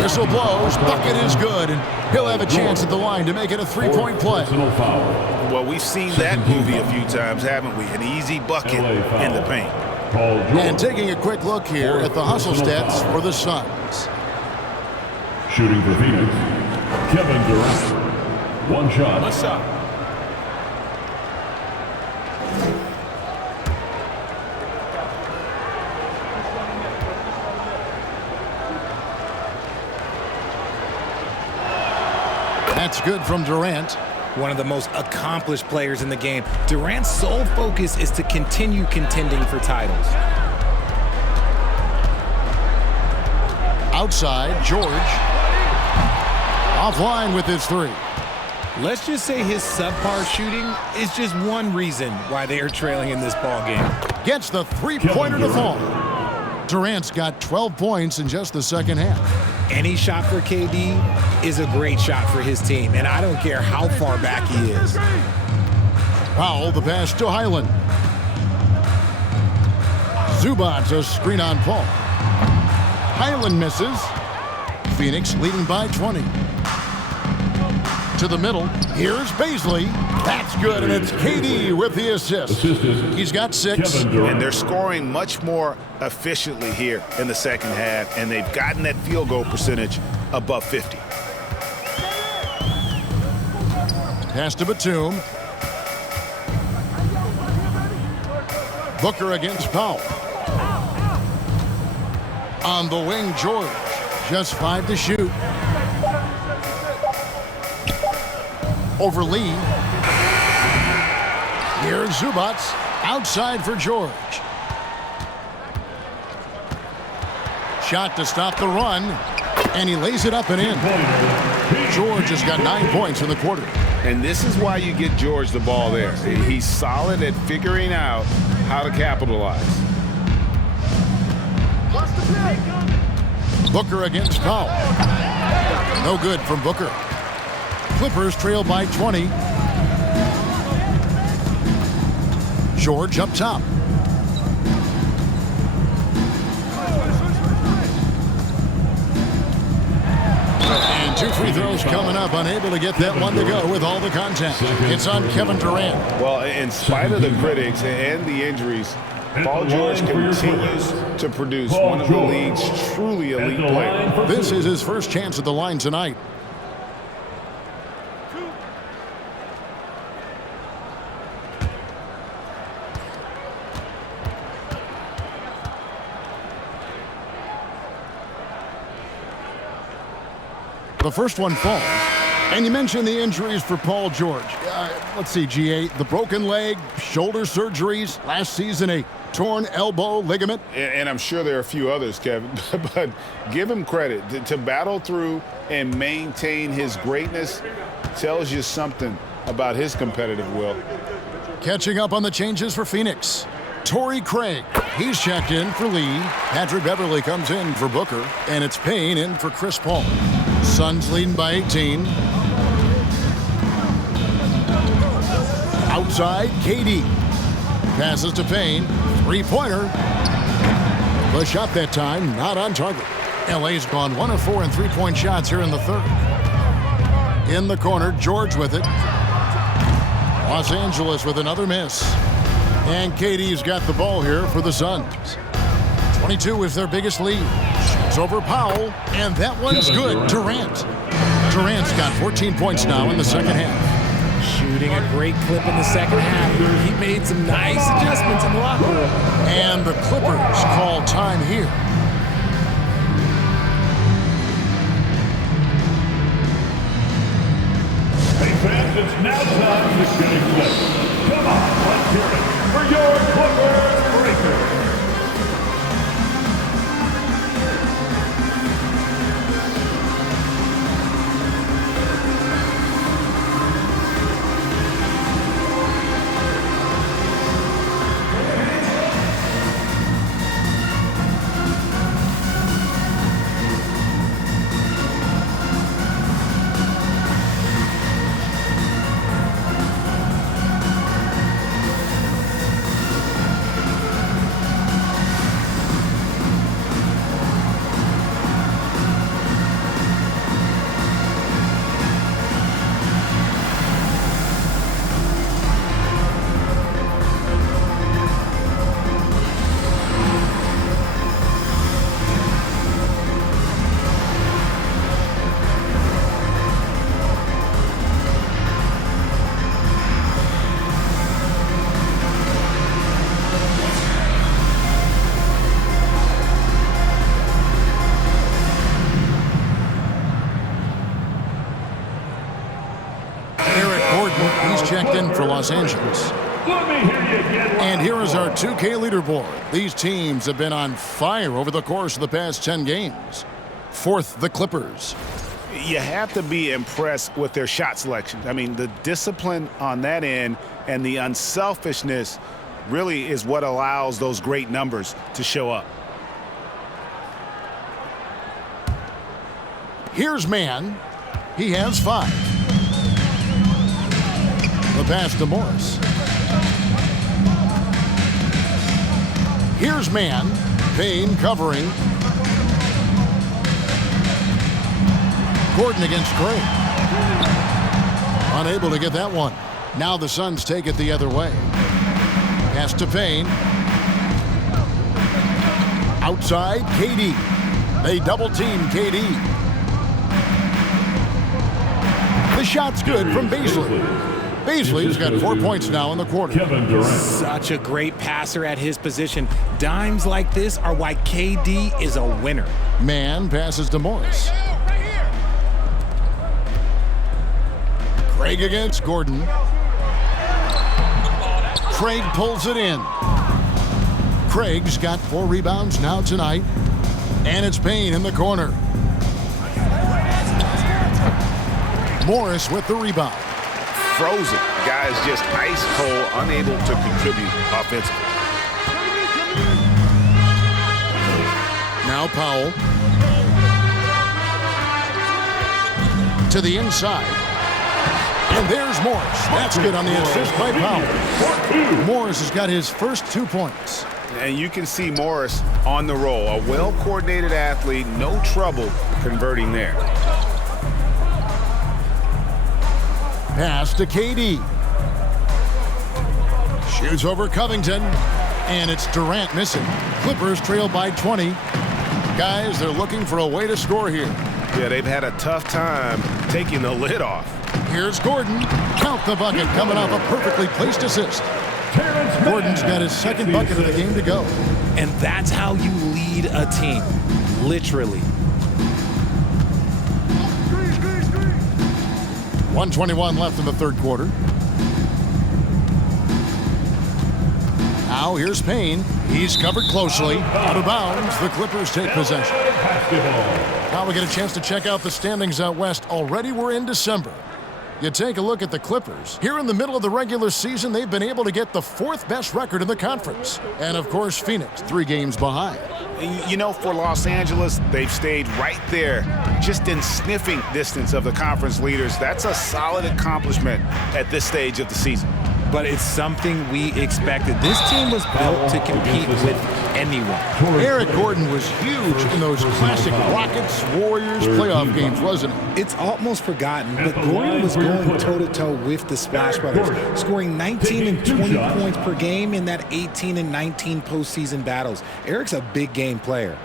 Whistle blows. Bucket is good, and he'll have a chance at the line to make it a 3-point play. Well, we've seen that movie a few times, haven't we? An easy bucket in the paint. And taking a quick look here at the hustle stats for the Suns. Shooting for Phoenix, Kevin Durant. 1 shot. What's up? That's good from Durant. One of the most accomplished players in the game. Durant's sole focus is to continue contending for titles. Outside, George. Offline with his 3. Let's just say his subpar shooting is just one reason why they are trailing in this ball game. Gets the 3-pointer to fall. Durant's got 12 points in just the second half. Any shot for KD is a great shot for his team, and I don't care how far back he is. Powell, the pass to Highland. Zubac, a screen on Paul. Highland misses. Phoenix leading by 20. To the middle. Here's Baisley. That's good, and it's KD with the assist. He's got 6. And they're scoring much more efficiently here in the second half, and they've gotten that field goal percentage above 50. Pass to Batum. Booker against Powell. On the wing, George. Just 5 to shoot. Over Lee. Here's Zubac. Outside for George. Shot to stop the run. And he lays it up and in. George has got 9 points in the quarter. And this is why you get George the ball there. He's solid at figuring out how to capitalize. Booker against Powell. No good from Booker. Clippers trail by 20. George up top. And 2 free throws coming up. Unable to get that one to go with all the contact. It's on Kevin Durant. Well, in spite of the critics and the injuries, Paul George continues to produce one of the league's truly elite players. This is his first chance at the line tonight. The first one falls. And you mentioned the injuries for Paul George. Let's see, GA, the broken leg, shoulder surgeries, last season a torn elbow ligament. And I'm sure there are a few others, Kevin, but give him credit. To battle through and maintain his greatness tells you something about his competitive will. Catching up on the changes for Phoenix. Torrey Craig, he's checked in for Lee. Patrick Beverly comes in for Booker, and it's Payne in for Chris Paul. Suns leading by 18. Outside, KD. Passes to Payne. Three-pointer. The shot that time, not on target. LA's gone 1 of 4 in three-point shots here in the third. In the corner, George with it. Los Angeles with another miss. And KD's got the ball here for the Suns. 22 is their biggest lead. It's over Powell, and that one's good. Durant. Durant's got 14 points now in the second half. Shooting a great clip in the second half. He made some nice adjustments in the locker room. And the Clippers call time here. Hey fans, it's now time to get excited. Come on, let's hear it for your Clippers Breakers. Checked in for Los Angeles. And here is our 2K leaderboard. These teams have been on fire over the course of the past 10 games. Fourth, the Clippers. You have to be impressed with their shot selection. I mean, the discipline on that end and the unselfishness really is what allows those great numbers to show up. Here's Mann. He has 5. The pass to Morris. Here's Mann. Payne covering. Gordon against Craig. Unable to get that one. Now the Suns take it the other way. Pass to Payne. Outside, KD. They double team KD. The shot's good from Beasley. Beasley's got 4 points now in the quarter. Such a great passer at his position. Dimes like this are why KD is a winner. Mann passes to Morris. Craig against Gordon. Craig pulls it in. Craig's got 4 rebounds now tonight. And it's Payne in the corner. Morris with the rebound. Frozen. Guy is just ice cold, unable to contribute offensively. Now Powell. To the inside. And there's Morris. That's good on the assist by Powell. Morris has got his first 2 points. And you can see Morris on the roll. A well-coordinated athlete, no trouble converting there. Pass to KD. Shoots over Covington. And it's Durant missing. Clippers trail by 20. Guys, they're looking for a way to score here. Yeah, they've had a tough time taking the lid off. Here's Gordon. Count the bucket coming off a perfectly placed assist. Gordon's got his second bucket of the game to go. And that's how you lead a team. Literally. 1:21 left in the third quarter. Now here's Payne. He's covered closely. Out of bounds. The Clippers take possession. Now we get a chance to check out the standings out west. Already we're in December. You take a look at the Clippers. Here in the middle of the regular season, they've been able to get the 4th best record in the conference. And, of course, Phoenix, 3 games behind. You know, for Los Angeles, they've stayed right there, just in sniffing distance of the conference leaders. That's a solid accomplishment at this stage of the season. But it's something we expected. This team was built to compete with anyone. Eric Gordon was huge in those classic Rockets-Warriors playoff games, wasn't he? It's almost forgotten, but Gordon was going toe-to-toe with the Splash Brothers, scoring 19 and 20 points per game in that 18 and 19 postseason battles. Eric's a big game player.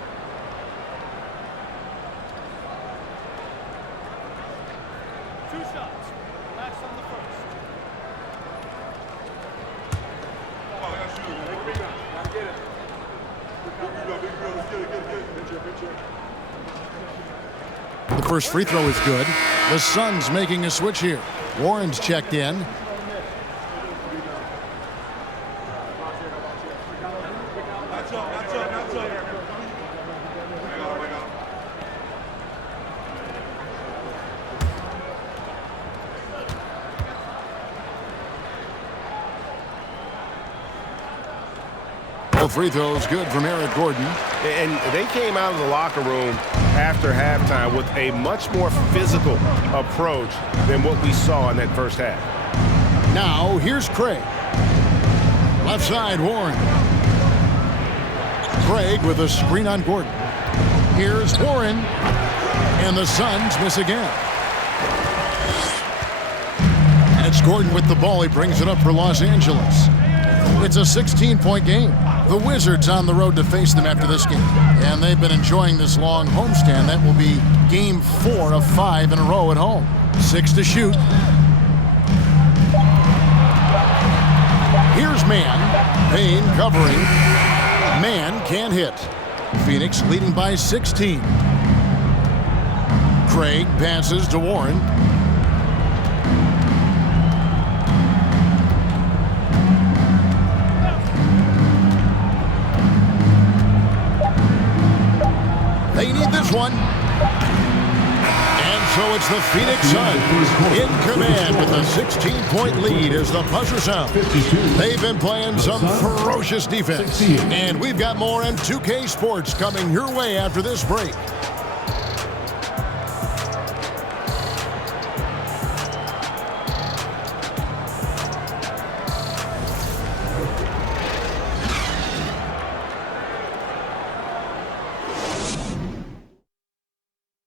The first free throw is good. The Suns making a switch here. Warren's checked in. Both free throws good from Eric Gordon. And they came out of the locker room after halftime with a much more physical approach than what we saw in that first half. Now, here's Craig. Left side, Warren. Craig with a screen on Gordon. Here's Warren. And the Suns miss again. And it's Gordon with the ball. He brings it up for Los Angeles. It's a 16-point game. The Wizards on the road to face them after this game. And they've been enjoying this long homestand. That will be game 4 of 5 in a row at home. 6 to shoot. Here's Mann. Payne covering. Mann can't hit. Phoenix leading by 16. Craig passes to Warren. They need this one. And so it's the Phoenix Suns in command with a 16-point lead as the buzzer sounds. They've been playing some ferocious defense. And we've got more on 2K Sports coming your way after this break.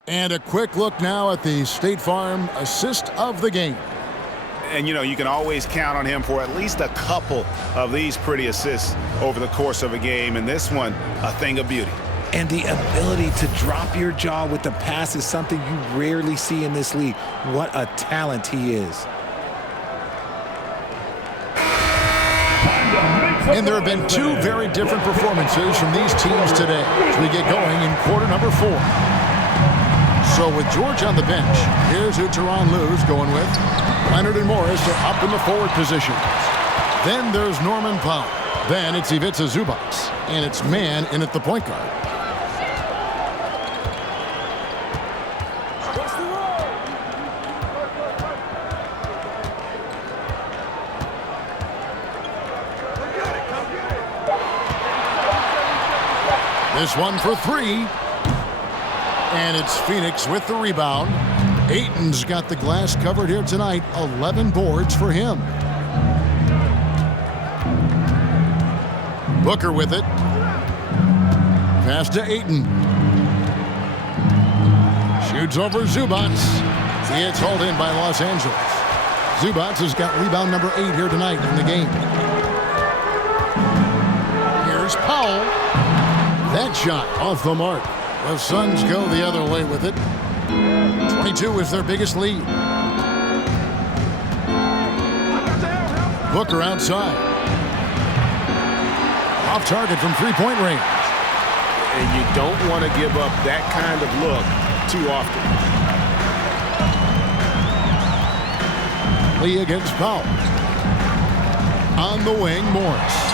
And a quick look now at the State Farm assist of the game. And, you know, you can always count on him for at least a couple of these pretty assists over the course of a game. And this one, a thing of beauty. And the ability to drop your jaw with the pass is something you rarely see in this league. What a talent he is. And there have been 2 very different performances from these teams today as we get going in quarter number 4. So with George on the bench, here's who Tyronn Lue's going with. Leonard and Morris are up in the forward positions. Then there's Norman Powell. Then it's Ivica Zubac. And it's Mann in at the point guard. This one for 3. And it's Phoenix with the rebound. Ayton's got the glass covered here tonight. 11 boards for him. Booker with it. Pass to Ayton. Shoots over Zubac. It's hauled in by Los Angeles. Zubac has got rebound number 8 here tonight in the game. Here's Powell. That shot off the mark. The Suns go the other way with it. 22 is their biggest lead. Booker outside. Off target from three-point range. And you don't want to give up that kind of look too often. Lee against Powell. On the wing, Morris.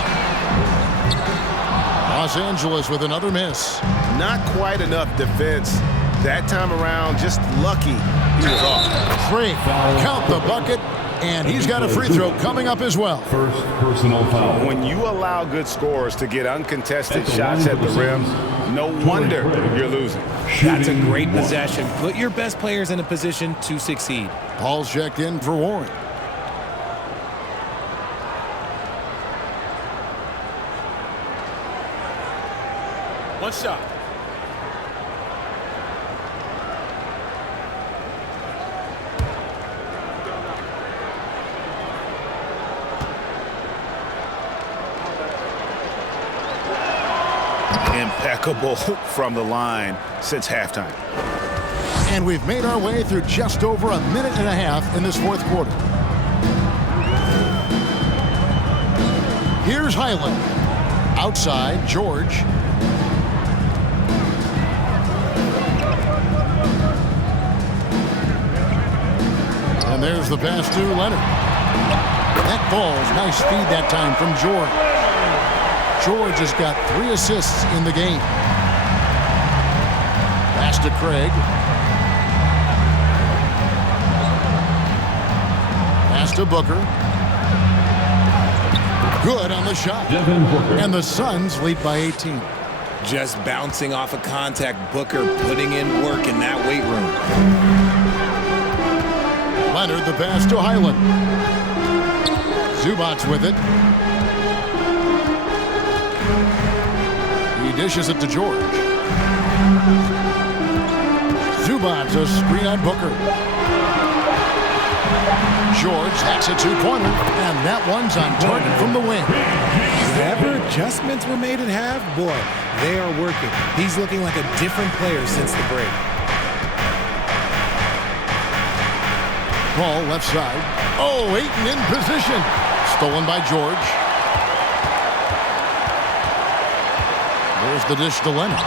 Los Angeles with another miss. Not quite enough defense that time around. Just lucky he was off. Craig, count the bucket, and he's got a free throw coming up as well. First personal foul. When you allow good scorers to get uncontested shots at the rim, no wonder you're losing. That's a great possession. Put your best players in a position to succeed. Paul's checked in for Warren. One shot. Impeccable from the line since halftime. And we've made our way through just over a minute and a half in this fourth quarter. Here's Highland. Outside, George. And there's the pass to Leonard. That falls. Nice speed that time from George. George has got 3 assists in the game. Pass to Craig. Pass to Booker. Good on the shot. And the Suns lead by 18. Just bouncing off of contact. Booker putting in work in that weight room. Leonard, the pass to Highland. Zubats with it. He dishes it to George. Zubats a screen on Booker. George hacks a 2-pointer, and that one's on target from the wing. Whatever adjustments were made at half, boy, they are working. He's looking like a different player since the break. Ball left side. Oh, Ayton in position. Stolen by George. There's the dish to Leonard.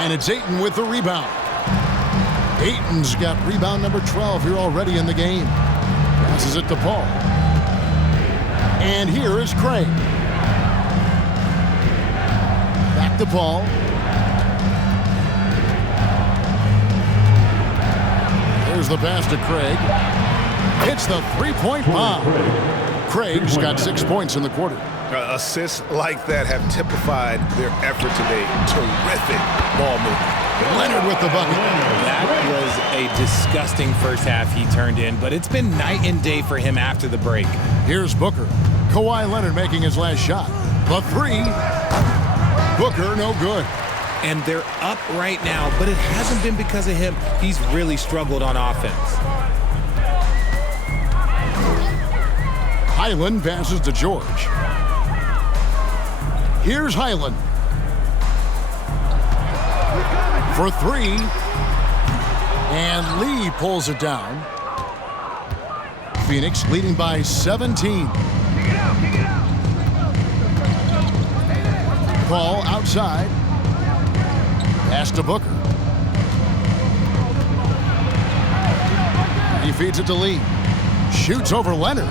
And it's Ayton with the rebound. Ayton's got rebound number 12 here already in the game. Passes it to Paul. And here is Craig. Back to Paul. There's the pass to Craig. It's the three-point bomb. Craig's got 6 points in the quarter. Assists like that have typified their effort today. Terrific ball movement. Leonard with the bucket. That was a disgusting first half he turned in, but it's been night and day for him after the break. Here's Booker. Kawhi Leonard making his last shot. The 3. Booker, no good. And they're up right now, but it hasn't been because of him. He's really struggled on offense. Highland passes to George. Here's Highland. For 3. And Lee pulls it down. Phoenix leading by 17. Ball outside. Pass to Booker. He feeds it to Lee. Shoots over Leonard.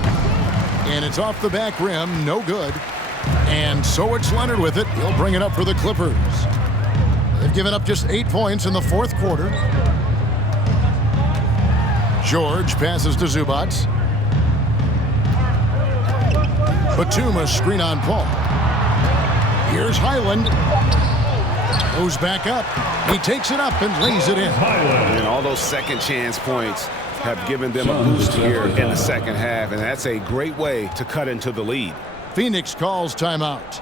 And it's off the back rim, no good. And so it's Leonard with it. He'll bring it up for the Clippers. They've given up just 8 points in the fourth quarter. George passes to Zubats. Batum screen on Paul. Here's Highland. Goes back up. He takes it up and lays it in. And all those second chance points have given them a boost here in the second half, and that's a great way to cut into the lead. Phoenix calls timeout.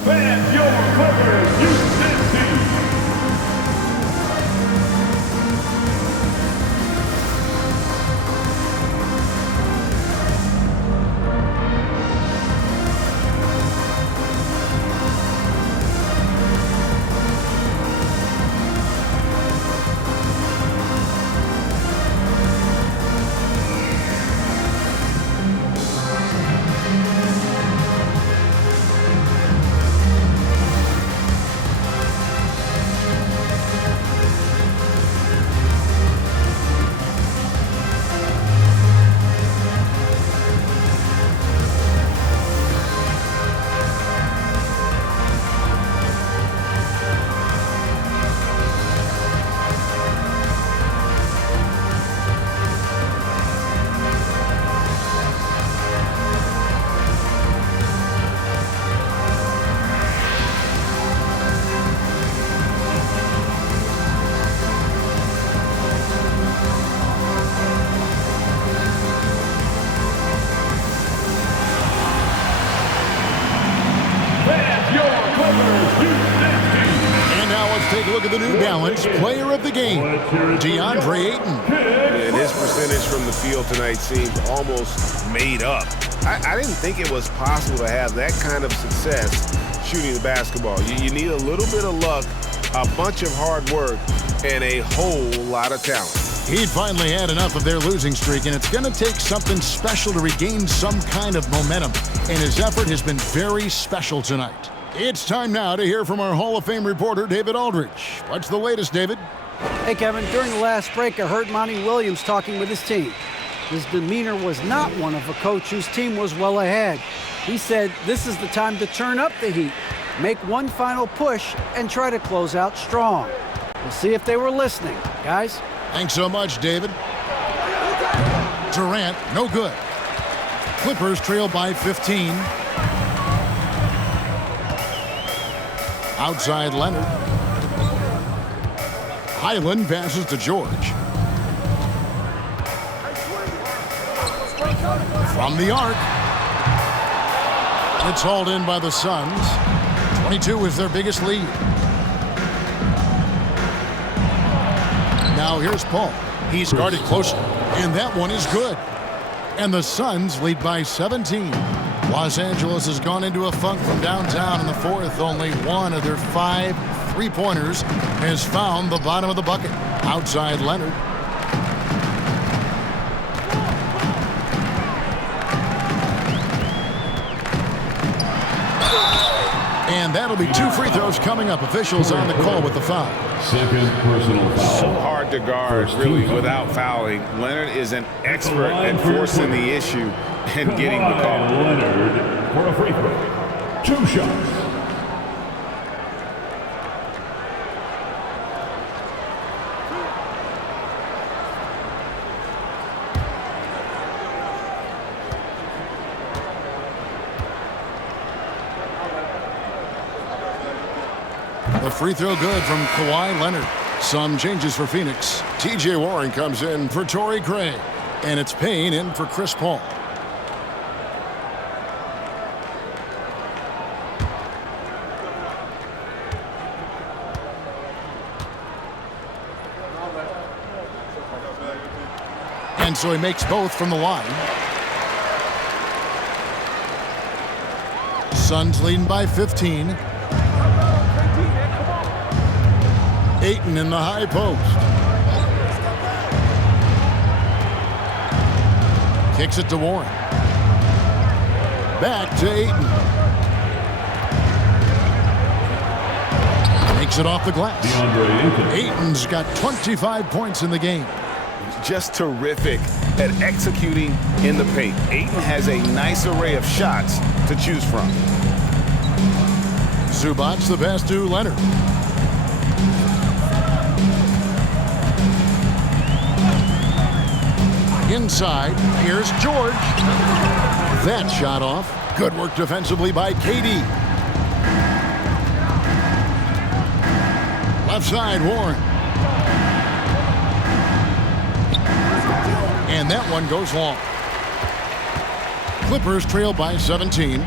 Fan your Clippers, Houston team. look at the New Balance player of the game, DeAndre Ayton. And his percentage from the field tonight seemed almost made up. I didn't think it was possible to have that kind of success shooting the basketball. You need a little bit of luck, a bunch of hard work, and a whole lot of talent. He'd finally had enough of their losing streak, and it's going to take something special to regain some kind of momentum. And his effort has been very special tonight. It's time now to hear from our Hall of Fame reporter, David Aldridge. What's the latest, David? Hey, Kevin, during the last break, I heard Monty Williams talking with his team. His demeanor was not one of a coach whose team was well ahead. He said this is the time to turn up the heat, make one final push, and try to close out strong. We'll see if they were listening, guys. Thanks so much, David. Durant, no good. Clippers trail by 15. Outside Leonard. Highland passes to George. From the arc. It's hauled in by the Suns. 22 is their biggest lead. Now here's Paul. He's guarded closely, and that one is good. And the Suns lead by 17. Los Angeles has gone into a funk from downtown in the fourth. Only one of their 5 3-pointers has found the bottom of the bucket. Outside Leonard. And that'll be 2 free throws coming up. Officials on the call with the foul. Second personal foul. So hard to guard, really, without fouling. Leonard is an expert at forcing the issue and getting the call. Leonard for a free throw. 2 shots. The free throw good from Kawhi Leonard. Some changes for Phoenix. T.J. Warren comes in for Torrey Craig. And it's Payne in for Chris Paul. And so he makes both from the line. Suns leading by 15. Ayton in the high post. Kicks it to Warren. Back to Ayton. Makes it off the glass. Ayton's got 25 points in the game. Just terrific at executing in the paint. Ayton has a nice array of shots to choose from. Zubac the pass to Leonard. Inside, here's George. That shot off. Good work defensively by KD. Left side, Warren. And that one goes long. Clippers trail by 17.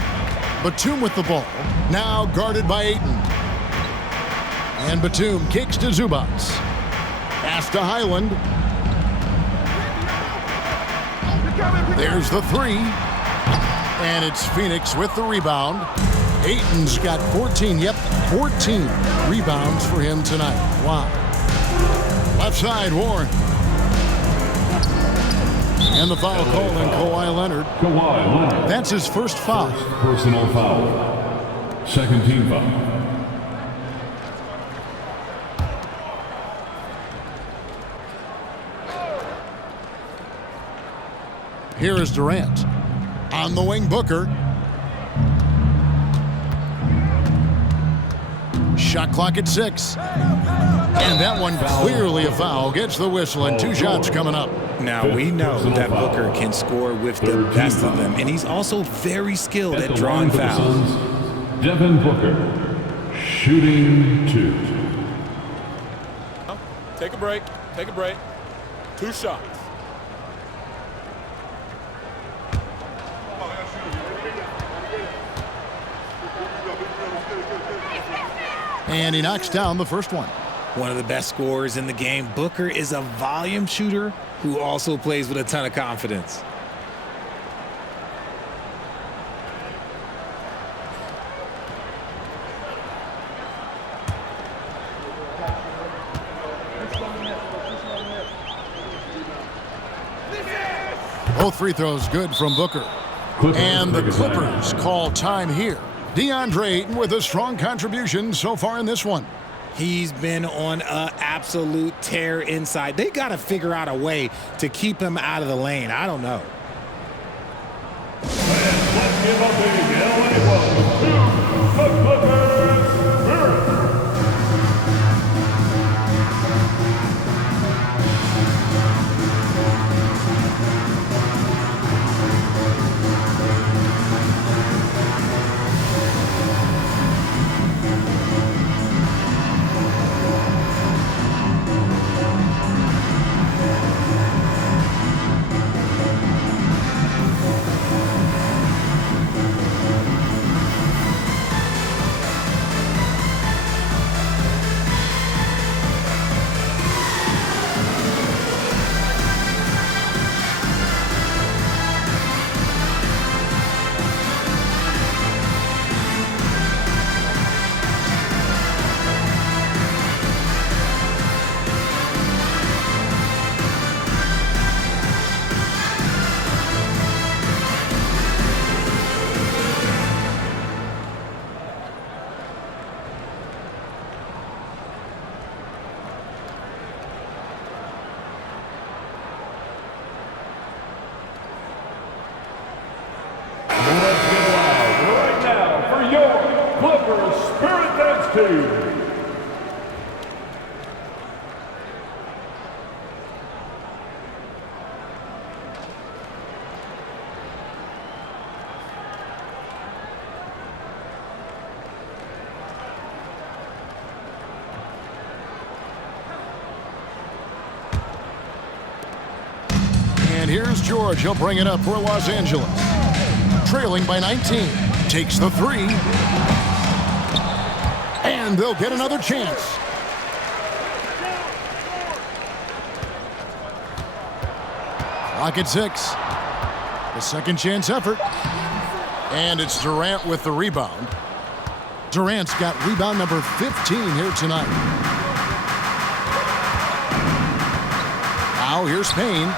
Batum with the ball. Now guarded by Ayton. And Batum kicks to Zubac. Pass to Highland. There's the 3. And it's Phoenix with the rebound. Ayton's got 14. Yep, 14 rebounds for him tonight. Wow. Left side, Warren. And the foul call on Kawhi Leonard. Kawhi Leonard. That's his first foul. First personal foul. Second team foul. Here is Durant. On the wing, Booker. Shot clock at 6. And that one clearly a foul. Gets the whistle and 2 shots coming up. Now, we know that Booker can score with the best of them, and he's also very skilled at drawing fouls. Devin Booker, shooting 2. Take a break. Take a break. 2 shots. And he knocks down the first one. one of the best scorers in the game. Booker is a volume shooter who also plays with a ton of confidence. Both free throws good from Booker. And the Clippers call time here. DeAndre Ayton with a strong contribution so far in this one. He's been on an absolute tear inside. They got to figure out a way to keep him out of the lane. I don't know. Let's give a big LA welcome to the Clippers Spirit. And here's George. He'll bring it up for Los Angeles. Trailing by 19. Takes the three. And they'll get another chance. Clock at 6. The second chance effort. And it's Durant with the rebound. Durant's got rebound number 15 here tonight. Now here's Payne.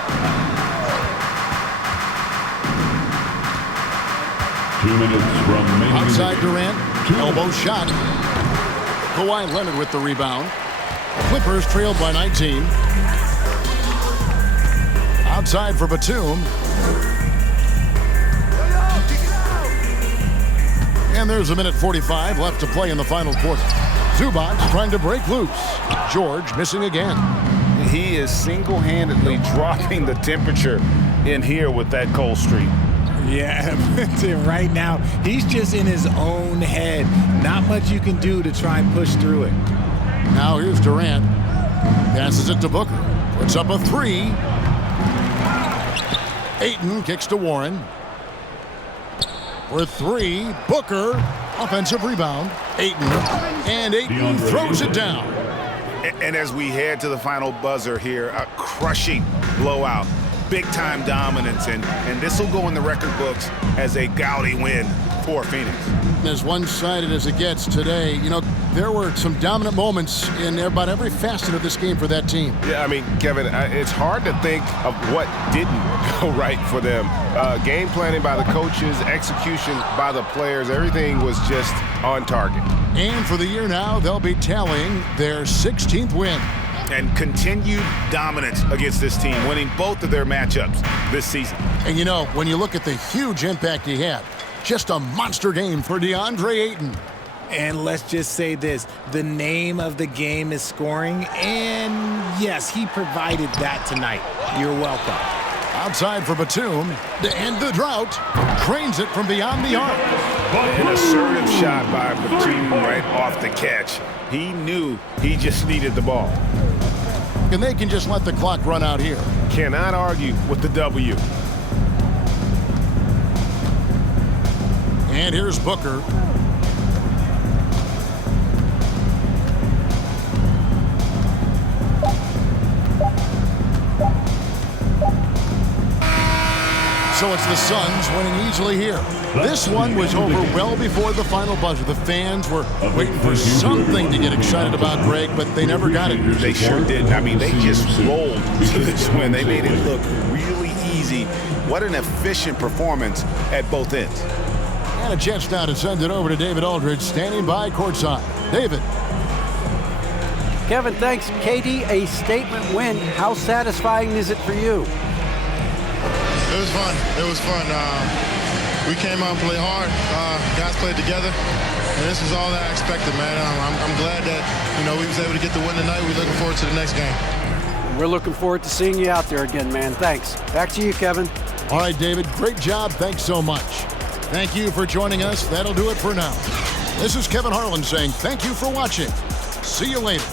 2 minutes remaining. Outside Durant. Elbow shot. Kawhi Leonard with the rebound. Clippers trailed by 19. Outside for Batum. And there's 1:45 left to play in the final quarter. Zubac trying to break loose. George missing again. He is single-handedly dropping the temperature in here with that cold streak. Yeah, right now, he's just in his own head. Not much you can do to try and push through it. Now here's Durant. Passes it to Booker. Puts up a three. Ayton kicks to Warren. For three, Booker. Offensive rebound. Ayton. And Ayton throws it down. And as we head to the final buzzer here, a crushing blowout. Big-time dominance, and this will go in the record books as a gaudy win for Phoenix. As one-sided as it gets today, you know, there were some dominant moments in about every facet of this game for that team. Yeah, I mean, Kevin, it's hard to think of what didn't go right for them. Game planning by the coaches, execution by the players, everything was just on target. And for the year now, they'll be tallying their 16th win. And continued dominance against this team, winning both of their matchups this season. And you know, when you look at the huge impact he had, just a monster game for DeAndre Ayton. And let's just say this, the name of the game is scoring, and yes, he provided that tonight. You're welcome. Outside for Batum to end the drought. Trains it from beyond the arc. An assertive shot by Batum right off the catch. He knew he just needed the ball. And they can just let the clock run out here. Cannot argue with the W. And here's Booker. So it's the Suns winning easily here. This one was over well before the final buzzer. The fans were waiting for something to get excited about, Greg, but they never got it. They sure didn't. I mean, they just rolled to this win. They made it look really easy. What an efficient performance at both ends. And a chance now to send it over to David Aldridge, standing by courtside. David. Kevin, thanks. KD, a statement win. How satisfying is it for you? It was fun. It was fun. We came out and played hard. Guys played together. And this is all that I expected, man. I'm glad that, we was able to get the win tonight. We're looking forward to the next game. We're looking forward to seeing you out there again, man. Thanks. Back to you, Kevin. All right, David. Great job. Thanks so much. Thank you for joining us. That'll do it for now. This is Kevin Harlan saying thank you for watching. See you later.